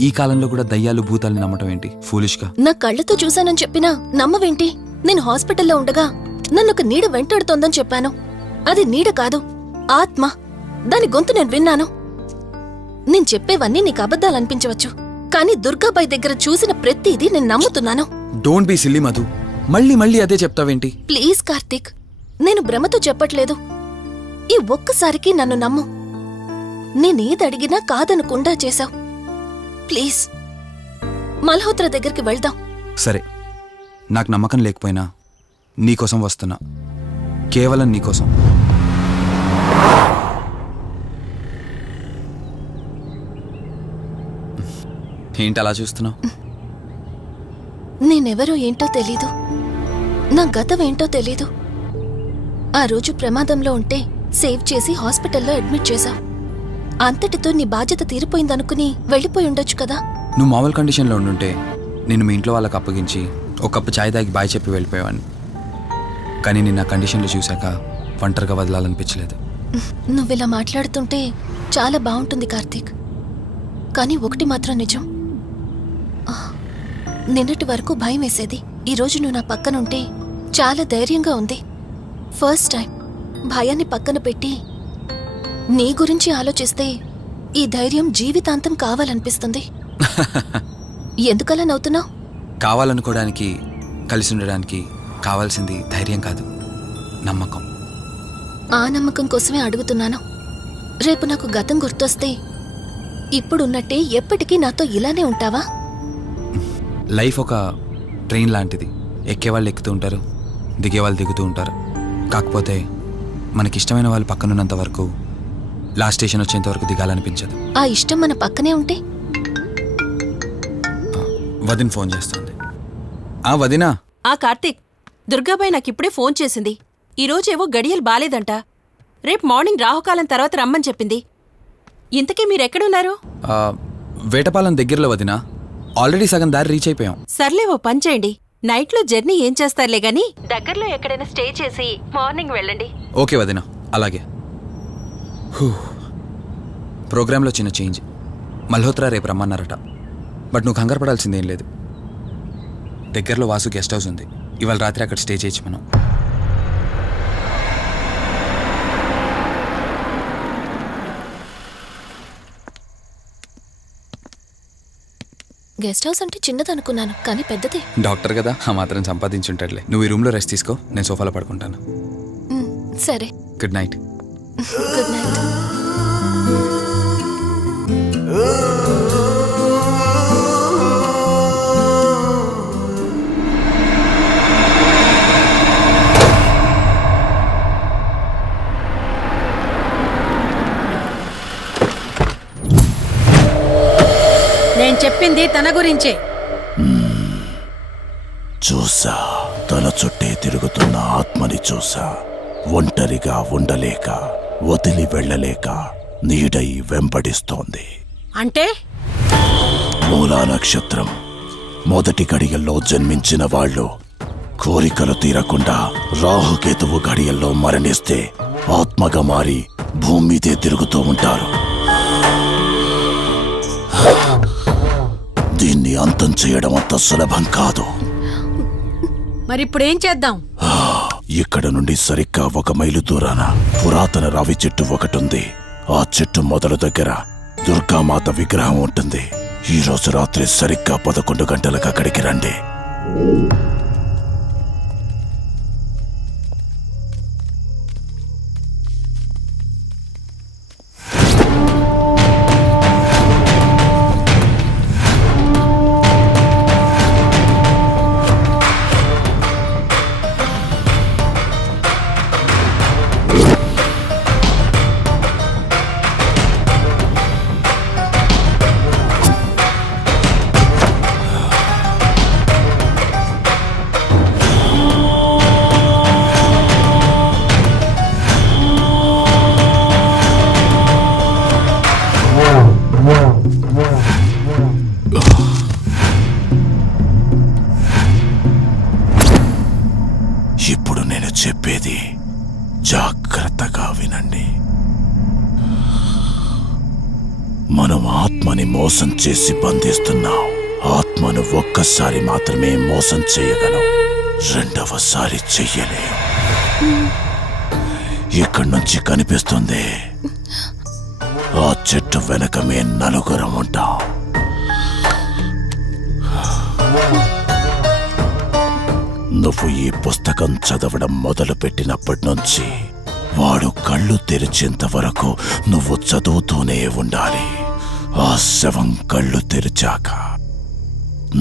ఈ కాలంలో కూడా దయ్యాలు భూతాల్ని నమ్మటం ఏంటి ఫూలిష్గా? నా కళ్ళతో చూశానని చెప్పినా నమ్మవేంటి? నేను హాస్పిటల్లో ఉండగా నన్ను ఒక నీడ వెంటాడుతోందని చెప్పాను. అది నీడ కాదు, ఆత్మ. దాని గొంతు నేను విన్నాను. నేను చెప్పేవన్నీ నీకు అబద్ధాలనిపించవచ్చు, కానీ దుర్గాబాయ్ దగ్గర చూసిన ప్రతిదీ నేను నమ్ముతున్నాను. డోంట్ బీ సిల్లీ మధు, మళ్ళీ మళ్ళీ అదే చెప్తావేంటి? ప్లీజ్ కార్తీక్, నేను భ్రమతో చెప్పట్లేదు. ఈ ఒక్కసారికి నన్ను నమ్ము. నేనేదడిగినా కాదనకుండా చేశావు. ప్లీజ్ మల్హోత్రా దగ్గరికి వెళ్దాం. సరే, నాకు నమ్మకం లేకపోయినా నీకోసం వస్తున్నా. కేవలం నీకోసం. ఏంటి అలా చూస్తున్నావు? నేనెవరో ఏంటో తెలీదు, నా గతం ఏంటో తెలీదు. ఆ రోజు ప్రమాదంలో ఉంటే సేవ్ చేసి హాస్పిటల్లో అడ్మిట్ చేశావు. అంతటితో నీ బాధ్యత తీరిపోయిందనుకుని వెళ్ళిపోయి ఉండొచ్చు కదా. నువ్వు మామూలు కండిషన్లో ఉండుంటే నేను మీ ఇంట్లో వాళ్ళకి అప్పగించి ఒక కప్పు ఛాయ్ తాగి బాయ్ చెప్పి వెళ్ళిపోయేవాడిని. కానీ నేను నా కండిషన్లో చూశాక ఒంటరిగా వదలాలనిపించలేదు. నువ్విలా మాట్లాడుతుంటే చాలా బాగుంటుంది కార్తీక్, కానీ ఒకటి మాత్రం నిజం. నిన్నటి వరకు భయం వేసేది. ఈరోజు నువ్వు నా పక్కనుంటే చాలా ధైర్యంగా ఉంది. ఫస్ట్ టైం భయాన్ని పక్కన పెట్టి నీ గురించి ఆలోచిస్తే ఈ ధైర్యం జీవితాంతం కావాలనిపిస్తుంది. ఎందుకలా నవ్వుతున్నావు? కావాలనుకోవడానికి, కలిసి ఉండడానికి కావాల్సింది ధైర్యం కాదు, నమ్మకం. ఆ నమ్మకం కోసమే అడుగుతున్నాను. రేపు నాకు గతం గుర్తొస్తే ఇప్పుడున్నట్టే ఎప్పటికీ నాతో ఇలానే ఉంటావా? లైఫ్ ఒక ట్రైన్ లాంటిది. ఎక్కేవాళ్ళు ఎక్కుతూ ఉంటారు, దిగేవాళ్ళు దిగుతూ ఉంటారు. కాకపోతే మనకిష్టమైన వాళ్ళు పక్కనున్నంత వరకు లాస్ట్ స్టేషన్ వచ్చేంత వరకు దిగాలనిపించదు. ఆ ఇష్టం మన పక్కనే ఉంటే? వదిన ఫోన్ చేస్తుంది. వదినా. కార్తీక్, దుర్గాబాయ్ నాకిప్పుడే ఫోన్ చేసింది. ఈరోజేవో గడియలు బాలేదంట. రేపు మార్నింగ్ రాహుకాలం తర్వాత రమ్మని చెప్పింది. ఇంతకీ మీరెక్కడున్నారు? వేటపాలెం దగ్గరలో వదినా. ఆల్రెడీ సగం దారి రీచ్ అయిపోయాం. సర్లే, ఓ పని చేయండి. నైట్లో జర్నీ ఏం చేస్తారులే గాని దగ్గరలో ఎక్కడైనా స్టే చేసి మార్నింగ్ వెళ్ళండి. ఓకే వదినా, అలాగే. ప్రోగ్రాంలో చిన్న చేంజ్. మల్హోత్రా రేపు రమ్మన్నారట. బట్ నువ్వు కంగారు పడాల్సిందేం లేదు. దగ్గరలో వాసు గెస్ట్ హౌస్ ఉంది. ఇవాళ రాత్రి అక్కడ స్టే చేయొచ్చు మనం. గెస్ట్ హౌస్ అంటే చిన్నదనుకున్నాను, కానీ పెద్దదే. డాక్టర్ కదా, ఆ మాత్రం సంపాదించుంటాడులే. నువ్వు ఈ రూమ్లో రెస్ట్ తీసుకో, నేను సోఫాలో పడుకుంటాను. సరే, గుడ్ నైట్. Good night. నేను చెప్పింది తన గురించే. చూసా, తన చుట్టే తిరుగుతున్న ఆత్మని చూసా. ఒంటరిగా ఉండలేక, వదిలి వెళ్ళలేక నీడై వెంబడిస్తోంది. అంటే మూలా నక్షత్రం మొదటి గడియల్లో జన్మించిన వాళ్ళు కోరికలు తీరకుండా రాహుకేతువు గడియల్లో మరణిస్తే ఆత్మగా మారి భూమి మీదే తిరుగుతూ ఉంటారు. దీన్ని అంతం చేయడం అంత సులభం కాదు. మరిప్పుడేం చేద్దాం? ఇక్కడ నుండి సరిగ్గా 1 మైలు దూరాన పురాతన రావి చెట్టు ఒకటుంది. ఆ చెట్టు మొదలు దగ్గర దుర్గామాత విగ్రహం ఉంటుంది. ఈ రోజు రాత్రి సరిగ్గా 11 గంటలకు అక్కడికి రండి. జాగ్రత్తగా వినండి. మనం ఆత్మని మోసం చేసి బంధిస్తున్నాం. ఆత్మను ఒక్కసారి మాత్రమే మోసం చేయగలం, రెండవసారి చెయ్యలేం. ఇక్కడి నుంచి కనిపిస్తుంది, ఆ చెట్టు వెనక మే నలుగురం ఉంటాం. నువ్వు ఈ పుస్తకం చదవడం మొదలుపెట్టినప్పటి నుంచి వాడు కళ్ళు తెరిచేంత వరకు నువ్వు చదువుతూనే ఉండాలి. ఆ శవం కళ్ళు తెరిచాక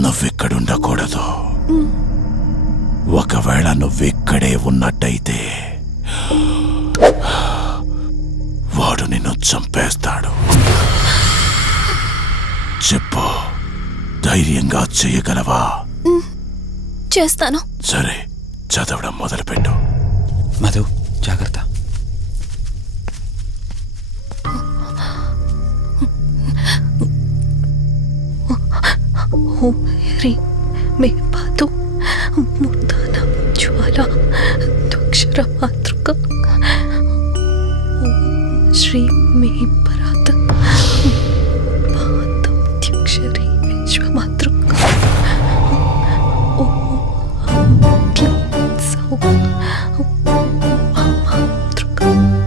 నువ్విక్కడుండకూడదు. ఒకవేళ నువ్విక్కడే ఉన్నట్టయితే వాడు నిన్ను చంపేస్తాడు. చెప్పు, ధైర్యంగా చేయగలవా? చేస్తాను. సరే, చదవడం మొదలుపెట్టు. మధు, జాగ్రత్త. మే పాదు ముర్దాన జ్వాల దుక్షర మాతృక శ్రీ మే పరాత్ పాదక్షరి విశ్వమాతృక మాతృక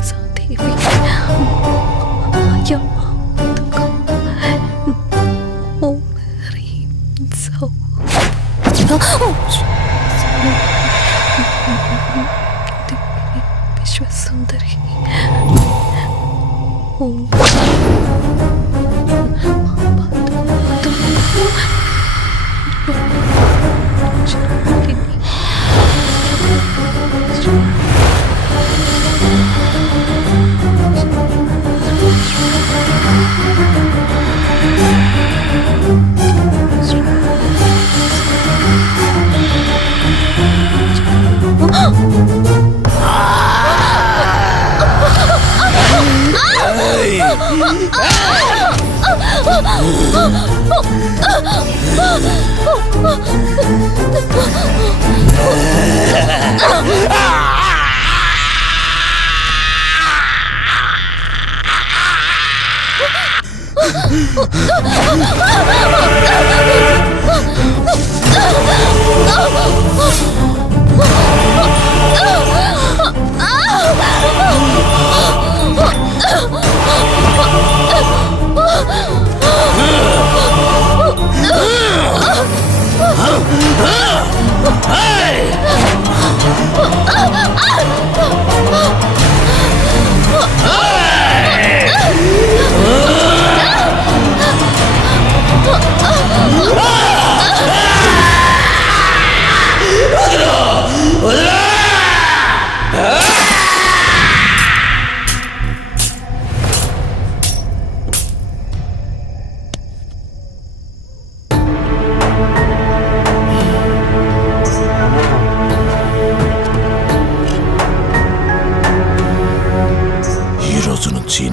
సదేవి ఓం హ్రీం సౌ విశ్వసుందరి ఓం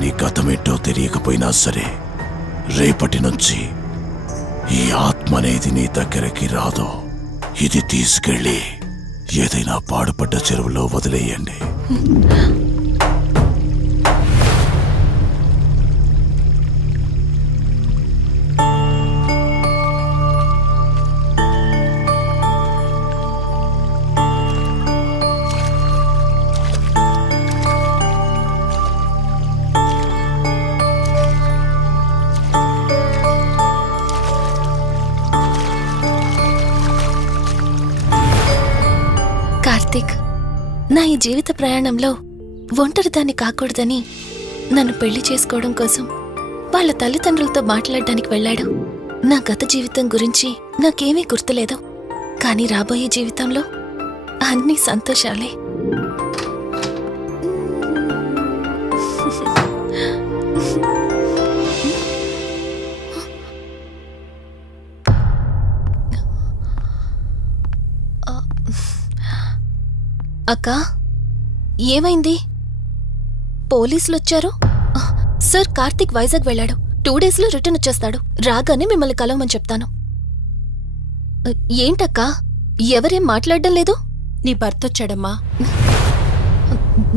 నీ గతమేంటో తెలియకపోయినా సరే, రేపటి నుంచి ఈ ఆత్మ అనేది నీ దగ్గరికి రాదు. ఇది తీసుకెళ్ళి ఏదైనా పాడుపడ్డ చెరువులో వదిలేయండి. కార్తీక్, నా ఈ జీవిత ప్రయాణంలో ఒంటరిదాన్ని కాకూడదని నన్ను పెళ్లి చేసుకోవడం కోసం వాళ్ళ తల్లిదండ్రులతో మాట్లాడడానికి వెళ్ళాడు. నా గత జీవితం గురించి నాకేమీ గుర్తులేదు, కానీ రాబోయే జీవితంలో అన్ని సంతోషాలే. అక్కా, ఏమైంది? పోలీసులొచ్చారు. సార్, కార్తీక్ వైజాగ్ వెళ్ళాడు. 2 days లో రిటర్న్ వచ్చేస్తాడు. రాగానే మిమ్మల్ని కలవమని చెప్తాను. ఏంటక్కా, ఎవరేం మాట్లాడడం లేదు? నీ భర్త వచ్చాడమ్మా.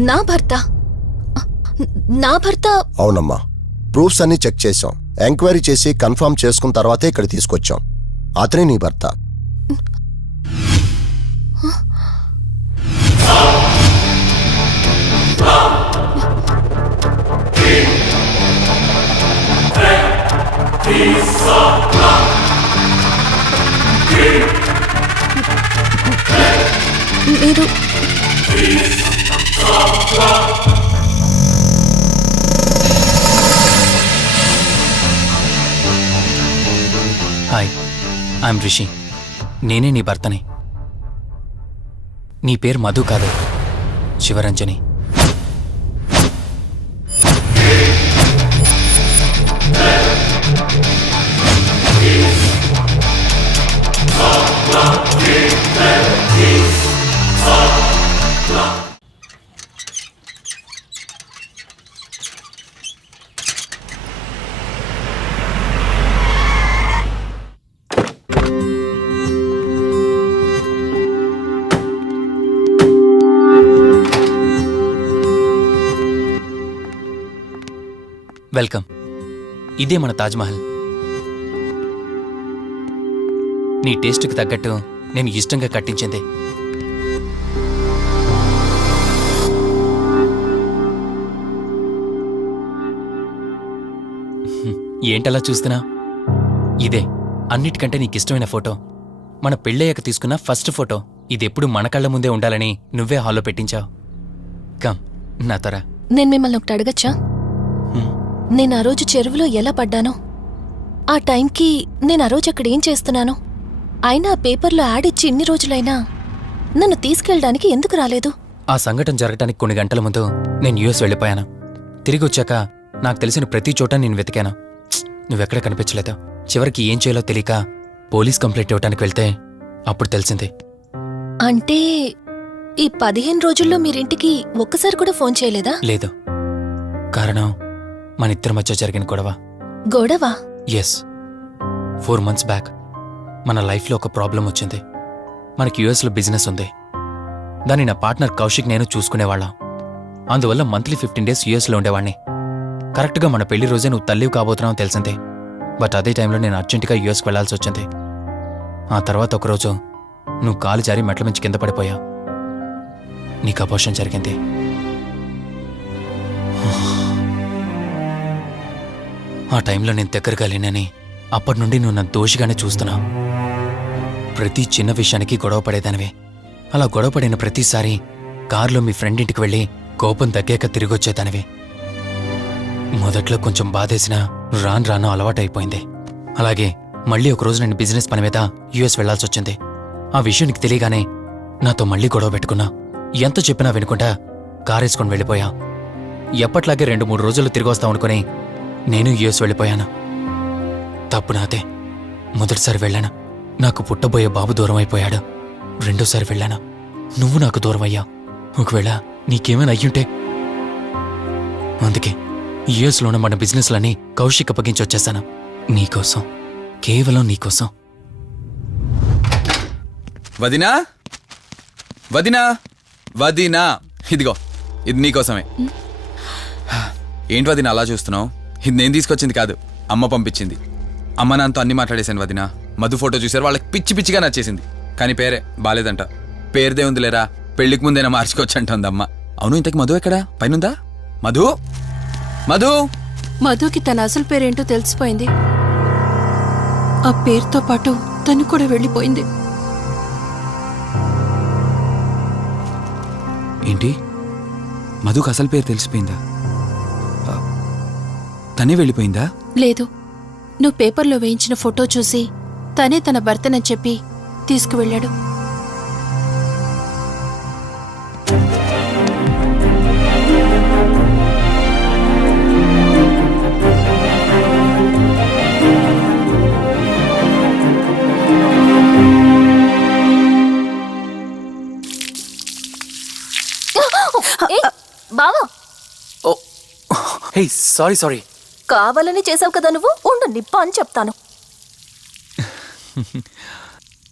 నా భర్త నా భర్త అవునమ్మా, ప్రూఫ్స్ అన్ని చెక్ చేశాం. ఎంక్వైరీ చేసి కన్ఫర్మ్ చేసుకున్న తర్వాతే ఇక్కడ తీసుకొచ్చాం. అతనే నీ భర్త. మీరు హాయ్, ఐఎమ్ రిషి. నేనే నీ భర్తని. నీ పేరు మధు కాదు, శివరంజని. వెల్కమ్. ఇదే మన తాజ్మహల్. నీ టేస్ట్కి తగ్గట్టు నేను ఇష్టంగా కట్టించింది. ఏంటలా చూస్తున్నా? ఇదే అన్నిటికంటే నీకిష్టమైన ఫోటో. మన పెళ్ళయ్యాక తీసుకున్న ఫస్ట్ ఫోటో. ఇదెప్పుడు మన కళ్ళ ముందే ఉండాలని నువ్వే హాల్లో పెట్టించావు. కమ్ నా తర. నేను మిమ్మల్ని ఒకటి అడగచ్చా? నేను ఆ రోజు చెరువులో ఎలా పడ్డానో, ఆ టైంకి నేను ఆ రోజు అక్కడ ఏం చేస్తున్నానో, అయినా ఆ పేపర్లో యాడ్ ఇచ్చి ఇన్ని రోజులైనా నన్ను తీసుకెళ్ళడానికి ఎందుకు రాలేదు? ఆ సంఘటన జరగటానికి కొన్ని గంటల ముందు నేను యుఎస్ వెళ్ళిపోయాను. తిరిగి వచ్చాక నాకు తెలిసిన ప్రతి చోట నేను వెతికాను. నువ్వెక్కడ కనిపించలేదు. చివరికి ఏం చేయాలో తెలియక పోలీస్ కంప్లైంట్ ఇవ్వడానికి వెళ్తే అప్పుడు తెలిసింది. అంటే ఈ 15 రోజుల్లో మీరింటికి ఒక్కసారి కూడా ఫోన్ చేయలేదా? లేదు. కారణం మన ఇద్దరి మధ్య జరిగిన గొడవ. గొడవ? ఎస్. 4 months బ్యాక్ మన లైఫ్లో ఒక ప్రాబ్లం వచ్చింది. మనకి యుఎస్లో బిజినెస్ ఉంది. దాన్ని నా పార్ట్నర్ కౌశిక్ నేను చూసుకునేవాళ్ళం. అందువల్ల మంత్లీ 15 days యుఎస్లో ఉండేవాడిని. కరెక్ట్గా మన పెళ్లి రోజే నువ్వు తల్లివి కాబోతున్నావు తెలిసిందే. బట్ అదే టైంలో నేను అర్జెంటుగా యుఎస్కి వెళ్లాల్సి వచ్చింది. ఆ తర్వాత ఒకరోజు నువ్వు కాలు జారి మెట్ల మించి కింద పడిపోయావు. నీకు అబార్షన్ జరిగింది. ఆ టైంలో నేను దగ్గరగా లేనని అప్పటి నుండి నువ్వు నన్ను దోషిగానే చూస్తున్నావు. ప్రతి చిన్న విషయానికి గొడవ పడేదానివే. అలా గొడవ పడిన ప్రతిసారి కారులో మీ ఫ్రెండ్ ఇంటికి వెళ్ళి కోపం తగ్గాక తిరిగొచ్చేదానివి. మొదట్లో కొంచెం బాధేసినా రాను రాను అలవాటైపోయింది. అలాగే మళ్ళీ ఒకరోజు నేను బిజినెస్ పని మీద యుఎస్ వెళ్లాల్సి వచ్చింది. ఆ విషయం నీకు తెలియగానే నాతో మళ్ళీ గొడవ పెట్టుకున్నా. ఎంత చెప్పినా వినుకుంటా కారేసుకొని వెళ్ళిపోయా. ఎప్పట్లాగే 2-3 రోజులు తిరిగి వస్తావు అనుకుని నేను యుఎస్ వెళ్ళిపోయాను. తప్పు నాదే. మొదటిసారి వెళ్ళాను, నాకు పుట్టబోయే బాబు దూరం అయిపోయాడు. రెండోసారి వెళ్ళాను, నువ్వు నాకు దూరం అయ్యా. ఒకవేళ నీకేమైనా అయ్యుంటే. అందుకే యుఎస్లోనే మన బిజినెస్లన్నీ కౌశిక్ అప్పగించి వచ్చేసాను. నీకోసం, కేవలం నీకోసం. వదినా, వదినా, వదినా, ఇదిగో ఇది నీకోసమే. ఏంటి వదినా అలా చూస్తున్నావు? ఇది నేను తీసుకొచ్చింది కాదు, అమ్మ పంపించింది. అమ్మ నాన్నతో అన్ని మాట్లాడేశాను వదినా. మధు ఫోటో చూశారు, వాళ్ళకి పిచ్చి పిచ్చిగా నచ్చేసింది. కానీ పేరే బాలేదంట. పేరుదే ఉంది లేరా, పెళ్లికి ముందైనా మార్చుకోవచ్చు అంటుంది అమ్మ. అవును, ఇంతకు మధు ఎక్కడా? పైనుందా? మధు, మధు. మధుకి తన అసలు పేరేంటో తెలిసిపోయింది. ఆ పేరుతో పాటు తను కూడా వెళ్ళిపోయింది. ఏంటి? మధుకు అసలు పేరు తెలిసిపోయిందా? తనే వెళ్ళిపోయిందా? లేదు, నువ్వు పేపర్లో వేయించిన ఫోటో చూసి తనే తన భర్తనని చెప్పి తీసుకువెళ్ళాడు. బావా, హే, సారీ. కావాలని చేసావు కదా నువ్వు. ఉండు, నిప్ప అని చెప్తాను.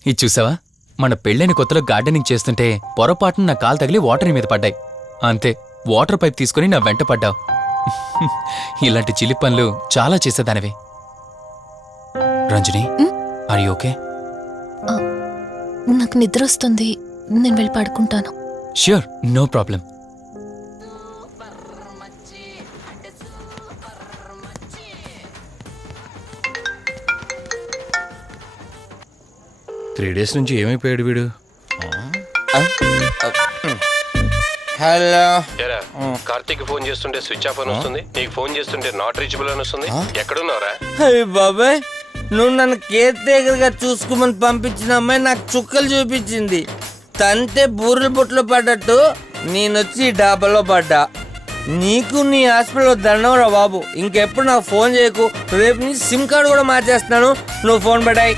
ఇది చూసావా? మన పెళ్ళైన కొత్తలో గార్డెనింగ్ చేస్తుంటే పొరపాటున నా కాలు తగిలి వాటర్ మీద పడ్డాయి. అంతే, వాటర్ పైప్ తీసుకుని నా వెంట పడ్డావు. ఇలాంటి చిలి పనులు చాలా చేసేదానివి. Ranjani, are you okay? నాకు నిద్ర వస్తుంది, నేను వెళ్ళి పడుకుంటాను. Sure, no problem. Three days నుంచి ఏమైపోయాడు వీడు? హలో. కార్తీక్ ఫోన్ చేస్తుంటే స్విచ్ ఆఫ్ అని వస్తుంది, నీకు ఫోన్ చేస్తుంటే నాట్ రీచబుల్ అని వస్తుంది. ఎక్కడున్నారా? అయ్య బాబాయ్, నువ్వు నన్ను కేర్ టేకర్గా చూసుకోమని పంపించిన అమ్మాయి నాకు చుక్కలు చూపించింది. తంతే బూరెల బుట్టలో పడ్డట్టు నేనొచ్చి డాబాలో పడ్డా. నీకు నీ హాస్పిటల్లో దండవరా బాబు. ఇంకెప్పుడు నాకు ఫోన్ చేయకు. రేపు నీ సిమ్ కార్డు కూడా మార్చేస్తున్నాను. నువ్వు ఫోన్ పడాయి.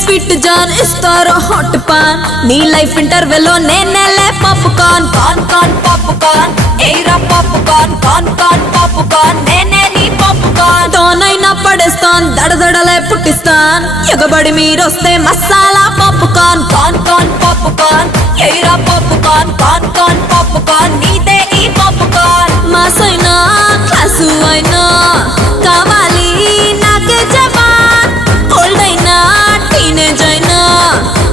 స్వీట్ జాన్ ఇస్తారో హాట్ పాన్, నీ లైఫ్ ఇంటర్వెల్ లో నేనేలే పాప్కార్న్. కాన్ కాన్ పాప్కార్న్, ఏరా పాప్కార్న్. కాన్ కాన్ పాప్కార్న్, నేనే నీ పాప్కార్న్. తోనైనా పడేస్తాన్, దడదడలే పుట్టిస్తాన్. ఎగబడి మీరొస్తే మసాలా పాప్కార్న్. కాన్ కాన్ పాప్కార్న్, ఏరా పాప్కార్న్. కాన్ కాన్ పాప్కార్న్, నీదే ఈ పాప్కార్న్. మాసైనా క్లాసు అయినా కావాలి నాకే జవాన్. ఓల్డ్ అయినా టీనేజ్ అయినా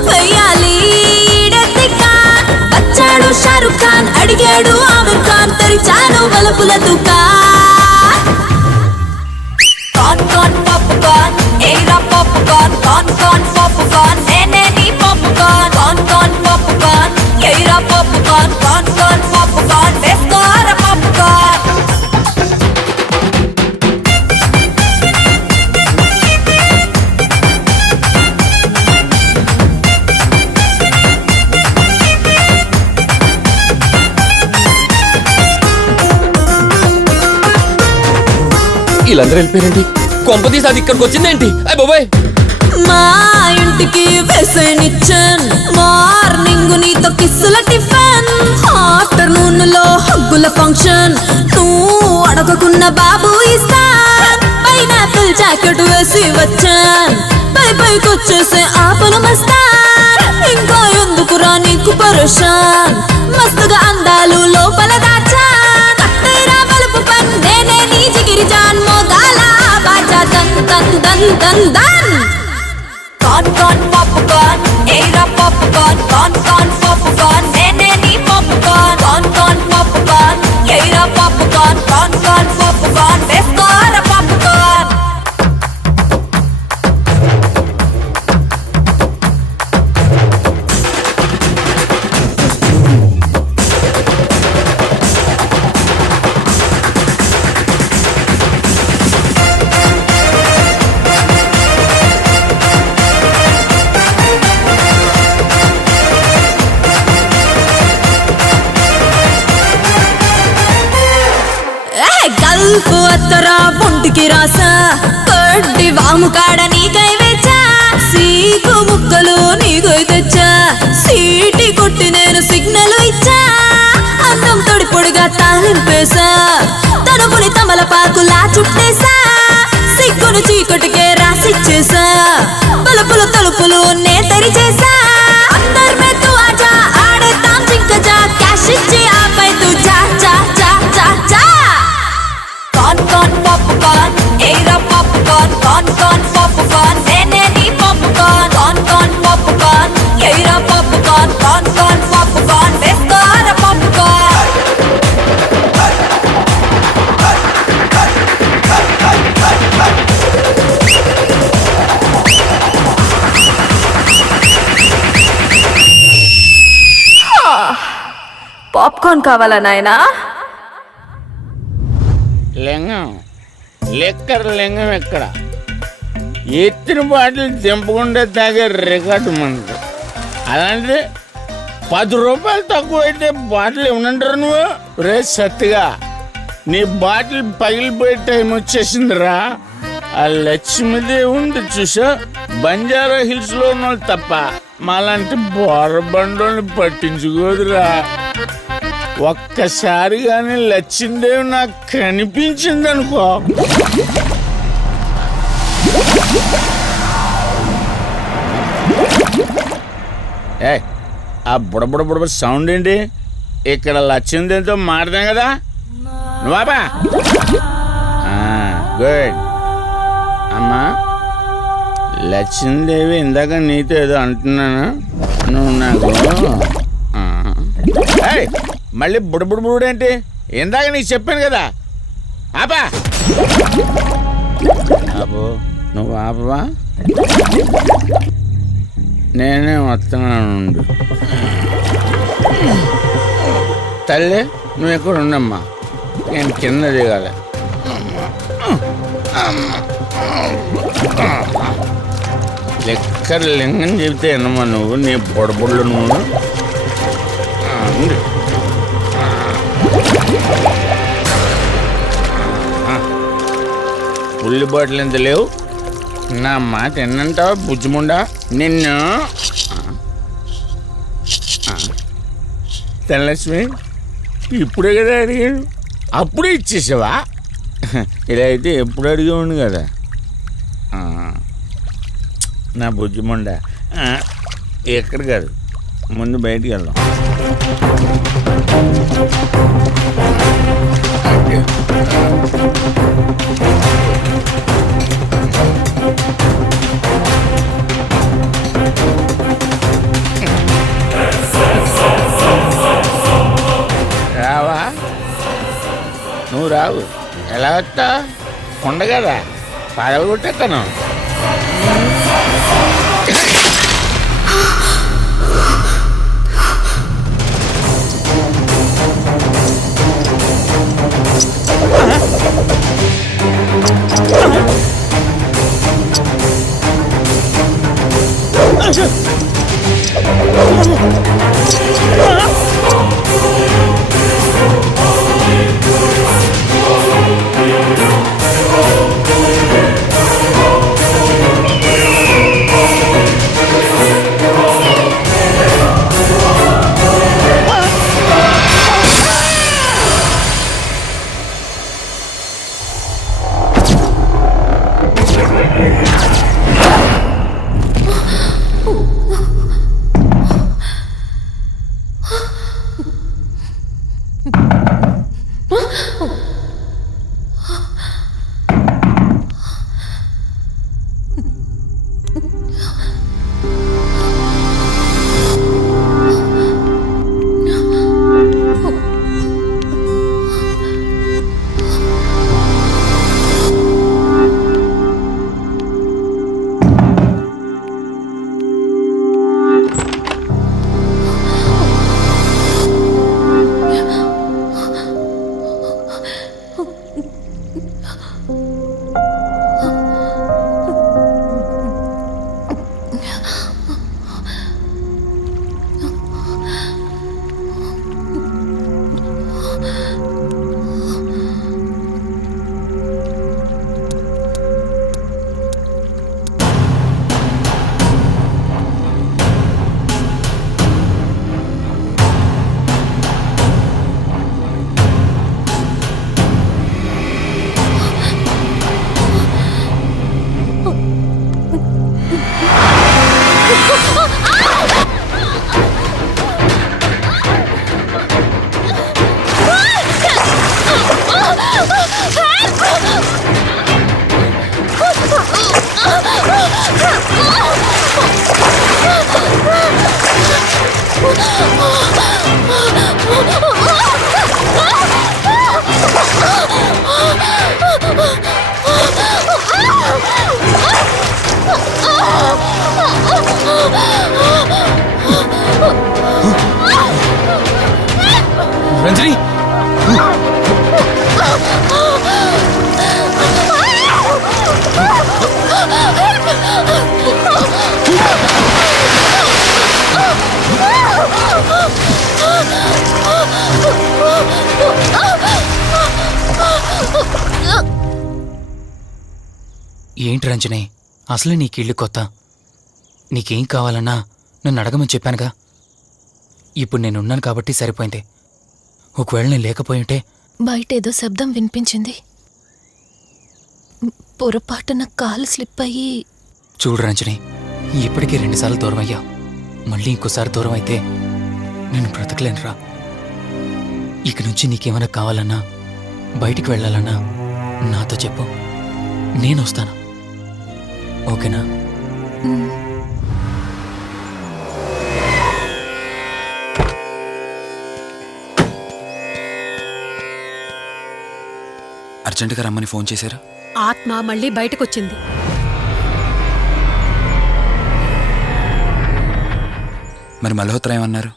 వెయ్యాలి ఖాన్. వచ్చాడు షారుఖ్ ఖాన్, అడిగాడు ఆమిర్ ఖాన్. తెరిచాను వలపుల దుకాన్. కాన్ కాన్ పాప్కార్న్, ఏరా పాప్కార్న్. కాన్ కాన్ పాప్కార్న్, నేనే నీ పాప్కార్న్. కాన్ కాన్ పాప్కార్న్, ఏరా పాప్కార్న్. కాన్ కాన్ పాప్కార్న్, వేసుకోరా పాప్కార్న్. వీళ్ళందరూ వెళ్ళిపోయారండి. కొంపతీసి అది ఇక్కడికి వచ్చిందేంటి? అయ్య బాబాయ్, మా ఇంటికి వెసనిచ్చన్. మార్నింగ్ నీతో కిస్సుల టిఫిన్, ఆఫ్టర్నూన్ లో హగ్గుల ఫంక్షన్. నువ్వు అడగకున్న బాబు ఇస్తాన్. పైనాపిల్ జాకెట్ వేసి వచ్చాన్. పైకి వచ్చేసే ఆపలు మస్తాన్. ఇంకా ఎందుకురా నీకు పరేషాన్. మస్తుగా అందాలు లోపల దాచాన్. కట్టేరా వలుపు పన్, నేనే నీ జిగిరి జాన్. మోగాల బాజా దన్ దన్ దన్ దన్ దన్. కాన్ కాన్ పాప్కార్న్, ఏరా పాప్కార్న్. కాన్ కాన్ పాప్కార్న్, నేనే నీ పాప్కార్న్. కాన్ కాన్ పాప్కార్న్, ఏరా పాప్కార్న్. కాన్ కాన్ పాప్కార్న్, వేసుకోరా పాప్కార్న్. గల్ఫ్ అత్తరా ఒంటికి రాసా. కడ్డి వాము కాడ నీకై వేచా. సీకు ముక్కలు నీకై తెచ్చా. సీటి కొట్టి నేను సిగ్నల్ ఇచ్చా. అన్నం తొడి పొడిగా తాలింపేసా. తడుపుని తమలపాకులా చుట్టేసా. సిగ్గును చీకటికే రాసిచ్చేసా. పలుపులు తలుపులు నే తెరిచేసా. అందరి మే తు ఆజా, ఆడేతాం జింకజా. క్యాష్ ఇచ్చి ఆపై తు జా జా జా జా జా. కాన్ కాన్ పాప్కార్న్, ఏరా పాప్కార్న్. కాన్ కాన్ పాప్కార్న్, నేనే నీ పాప్కార్న్. కాన్ కాన్ పాప్కార్న్, ఏరా పాప్కార్న్. కాన్ కాన్ పాప్కార్న్, వేసుకోరా పాప్కార్న్. పాప్కార్న్ కావాలా నాయనా? లింగం లెక్కర లింగం ఎక్కడ? ఎత్తిన బాటిల్ దింపకుండా తాగే రికార్డు మనది. అలాంటి 10 రూపాయలు తక్కువ అయితే బాటిల్ ఏమనంటారు నువ్వు? రే సత్తిగా, నీ బాటిల్ పగిలిపోయే టైం వచ్చేసిందిరా. ఆ లక్ష్మీదేవి ఉంది చూసా, బంజారా హిల్స్ లో ఉన్న వాళ్ళు తప్ప మాలాంటి బోరబండోని పట్టించుకోదురా. ఒక్కసారి కానీ లక్ష్మీదేవి నాకు కనిపించింది అనుకో, ఏ ఆ బుడబుడ సౌండ్ ఏంటి? ఇక్కడ లక్ష్మీదేవితో మాడదాం కదా నువ్వా? గుడ్. అమ్మా లక్ష్మీదేవి ఇందాక నీతో ఏదో అంటున్నాను, నువ్వు నాకు మళ్ళీ బుడబుడేంటి? ఇందాక నీకు చెప్పాను కదా ఆపా. ఆపో, నువ్వు ఆపవా? నేనే వస్తున్నాను. తల్లి నువ్వు ఎక్కడ ఉండమ్మా, నేను కింద దిగాలి. లెక్కర లింగం చెబితే ఎన్నమ్మా నువ్వు, నీ బొడబుళ్ళు నువ్వు. ఉల్లి బాటిల్ ఎంత లేవు, నా మాట ఎన్నంటావా బుజ్జిముండా నిన్ను? ధనలక్ష్మి ఇప్పుడే కదా అడిగాడు, అప్పుడే ఇచ్చేసావా? ఇలా అయితే ఎప్పుడు అడిగేవాడు కదా నా బుజ్జిముండా. ఎక్కడ కాదు, ముందు బయటికి వెళ్దాం. రావా? నువ్వు రావు, ఎలా వస్తా? కొండ కదా, పగలగొట్టేస్తాను. రంజని ఏంటి రంజని, అసలే నీకు ఇల్లు కొత్త. నీకేం కావాలన్నా నన్ను అడగమని చెప్పానుగా. ఇప్పుడు నేనున్నాను కాబట్టి సరిపోయింది. ఒకవేళ నేను లేకపోయి ఉంటే బయట ఏదో శబ్దం వినిపించింది. పొరపాటున కాలు స్లిప్ అయ్యి. చూడు రంజని, ఇప్పటికే 2 సార్లు దూరం అయ్యావు. మళ్ళీ ఇంకోసారి దూరం అయితే నేను బ్రతకలేనురా. ఇక నుంచి నీకేమైనా కావాలన్నా, బయటికి వెళ్ళాలన్నా నాతో చెప్పు, నేను వస్తాను. ఓకేనా? అర్జెంటుగా రమ్మని ఫోన్ చేశారా? ఆత్మ మళ్ళీ బయటకొచ్చింది. మరి మల్హోత్రా ఏమన్నారు?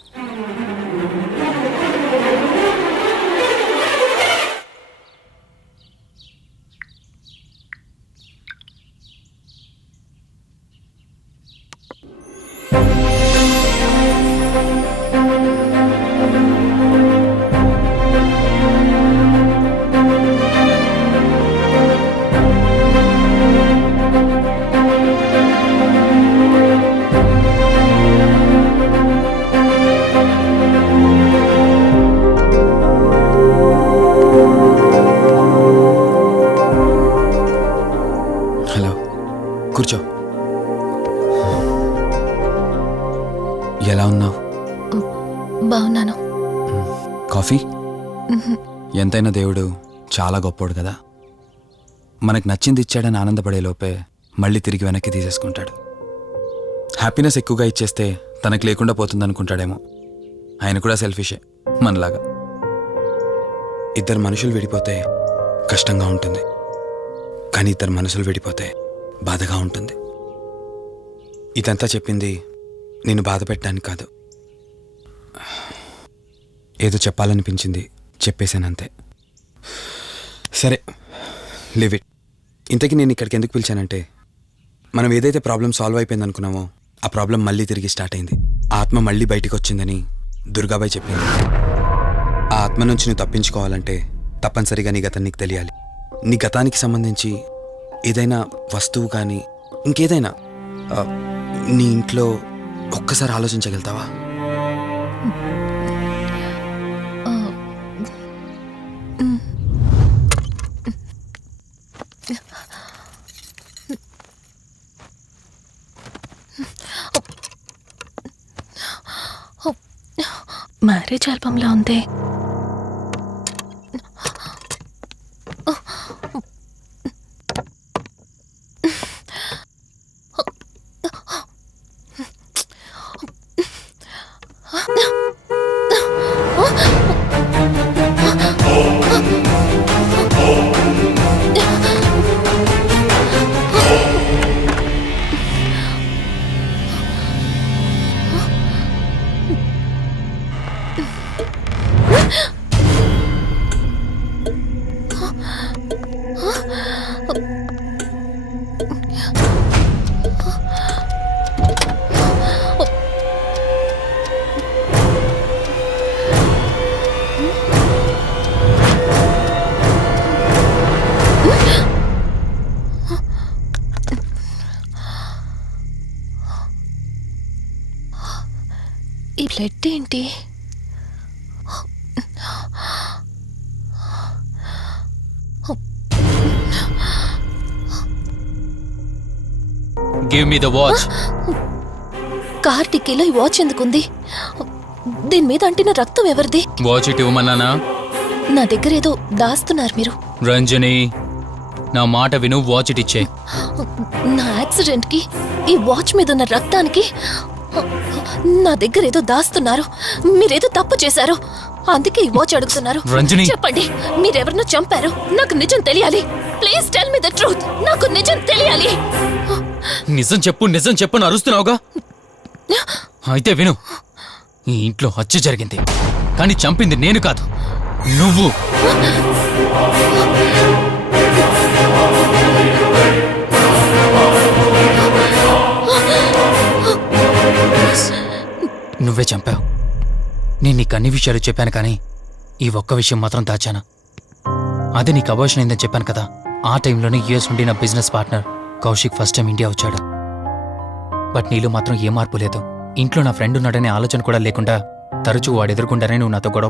హలో, కూర్చో. ఎలా ఉన్నావు? బాగున్నాను. కాఫీ? ఎంతైనా దేవుడు చాలా గొప్పోడు కదా. మనకు నచ్చింది ఇచ్చాడని ఆనందపడే లోపే మళ్ళీ తిరిగి వెనక్కి తీసేసుకుంటాడు. హ్యాపీనెస్ ఎక్కువగా ఇచ్చేస్తే తనకు లేకుండా పోతుందనుకుంటాడేమో. ఆయన కూడా సెల్ఫిషే మనలాగా. ఇద్దరు మనుషులు విడిపోతే కష్టంగా ఉంటుంది, కానీ ఇద్దరు మనసులు విడిపోతే బాధగా ఉంటుంది. ఇదంతా చెప్పింది నేను బాధ పెట్టడానికి కాదు. ఏదో చెప్పాలనిపించింది, చెప్పేశానంతే. సరే, లివ్ ఇట్. ఇంతకీ నేను ఇక్కడికి ఎందుకు పిలిచానంటే, మనం ఏదైతే ప్రాబ్లం సాల్వ్ అయిపోయింది అనుకున్నామో ఆ ప్రాబ్లం మళ్ళీ తిరిగి స్టార్ట్ అయింది. ఆత్మ మళ్ళీ బయటికి వచ్చిందని దుర్గాబాయ్ చెప్పింది. ఆ ఆత్మ నుంచి నువ్వు తప్పించుకోవాలంటే తప్పనిసరిగా నీ గతం నీకు తెలియాలి. నీ గతానికి సంబంధించి ఏదైనా వస్తువు కానీ ఇంకేదైనా నీ ఇంట్లో ఒక్కసారి ఆలోచించగలుగుతావా? మ్యారేజ్ ఆల్బంలా ఉంది. ఈ బ్లడ్ ఏంటి? Give me the watch. Car టిక్కీలో ఈ వాచ్ ఎందుకుంది? దీని మీద అంటిన రక్తం ఎవరిది? వాచ్ ఇటు ఇవ్వమన్నానా? నా దగ్గర ఏదో దాస్తున్నారు మీరు. రంజని, నా మాట విను, వాచ్ ఇటు ఇచ్చే. నా యాక్సిడెంట్ కి, ఈ వాచ్ మీద ఉన్న రక్తానికి నా దగ్గర ఏదో దాస్తున్నారు. మీరేదో తప్పు చేశారు, అందుకే ఈ వాచ్ అడుగుతున్నారు. రంజని, చెప్పండి, మీరెవరినో చంపారు. నాకు నిజం తెలియాలి. Please tell me the truth. నాకు నిజం తెలియాలి. నిజం చెప్పు, నిజం చెప్పు అని అరుస్తున్నావుగా. అయితే విను, ఈ ఇంట్లో హత్య జరిగింది, కానీ చంపింది నేను కాదు, నువ్వు. నువ్వే చంపావు. నేను నీకు అన్ని విషయాలు చెప్పాను, కానీ ఈ ఒక్క విషయం మాత్రం దాచాను. అదే నీకు అబార్షన్ అయిందని చెప్పాను కదా. ఆ టైంలోనే యూఎస్ నుండి నా business partner Kaushik first time India వచ్చాడు. బట్ నీలో మాత్రం ఏ మార్పు లేదు. ఇంట్లో నా ఫ్రెండ్ ఉన్నాడనే ఆలోచన కూడా లేకుండా తరచూ వాడు ఎదుర్కొంటానే నువ్వు నాతో గొడవ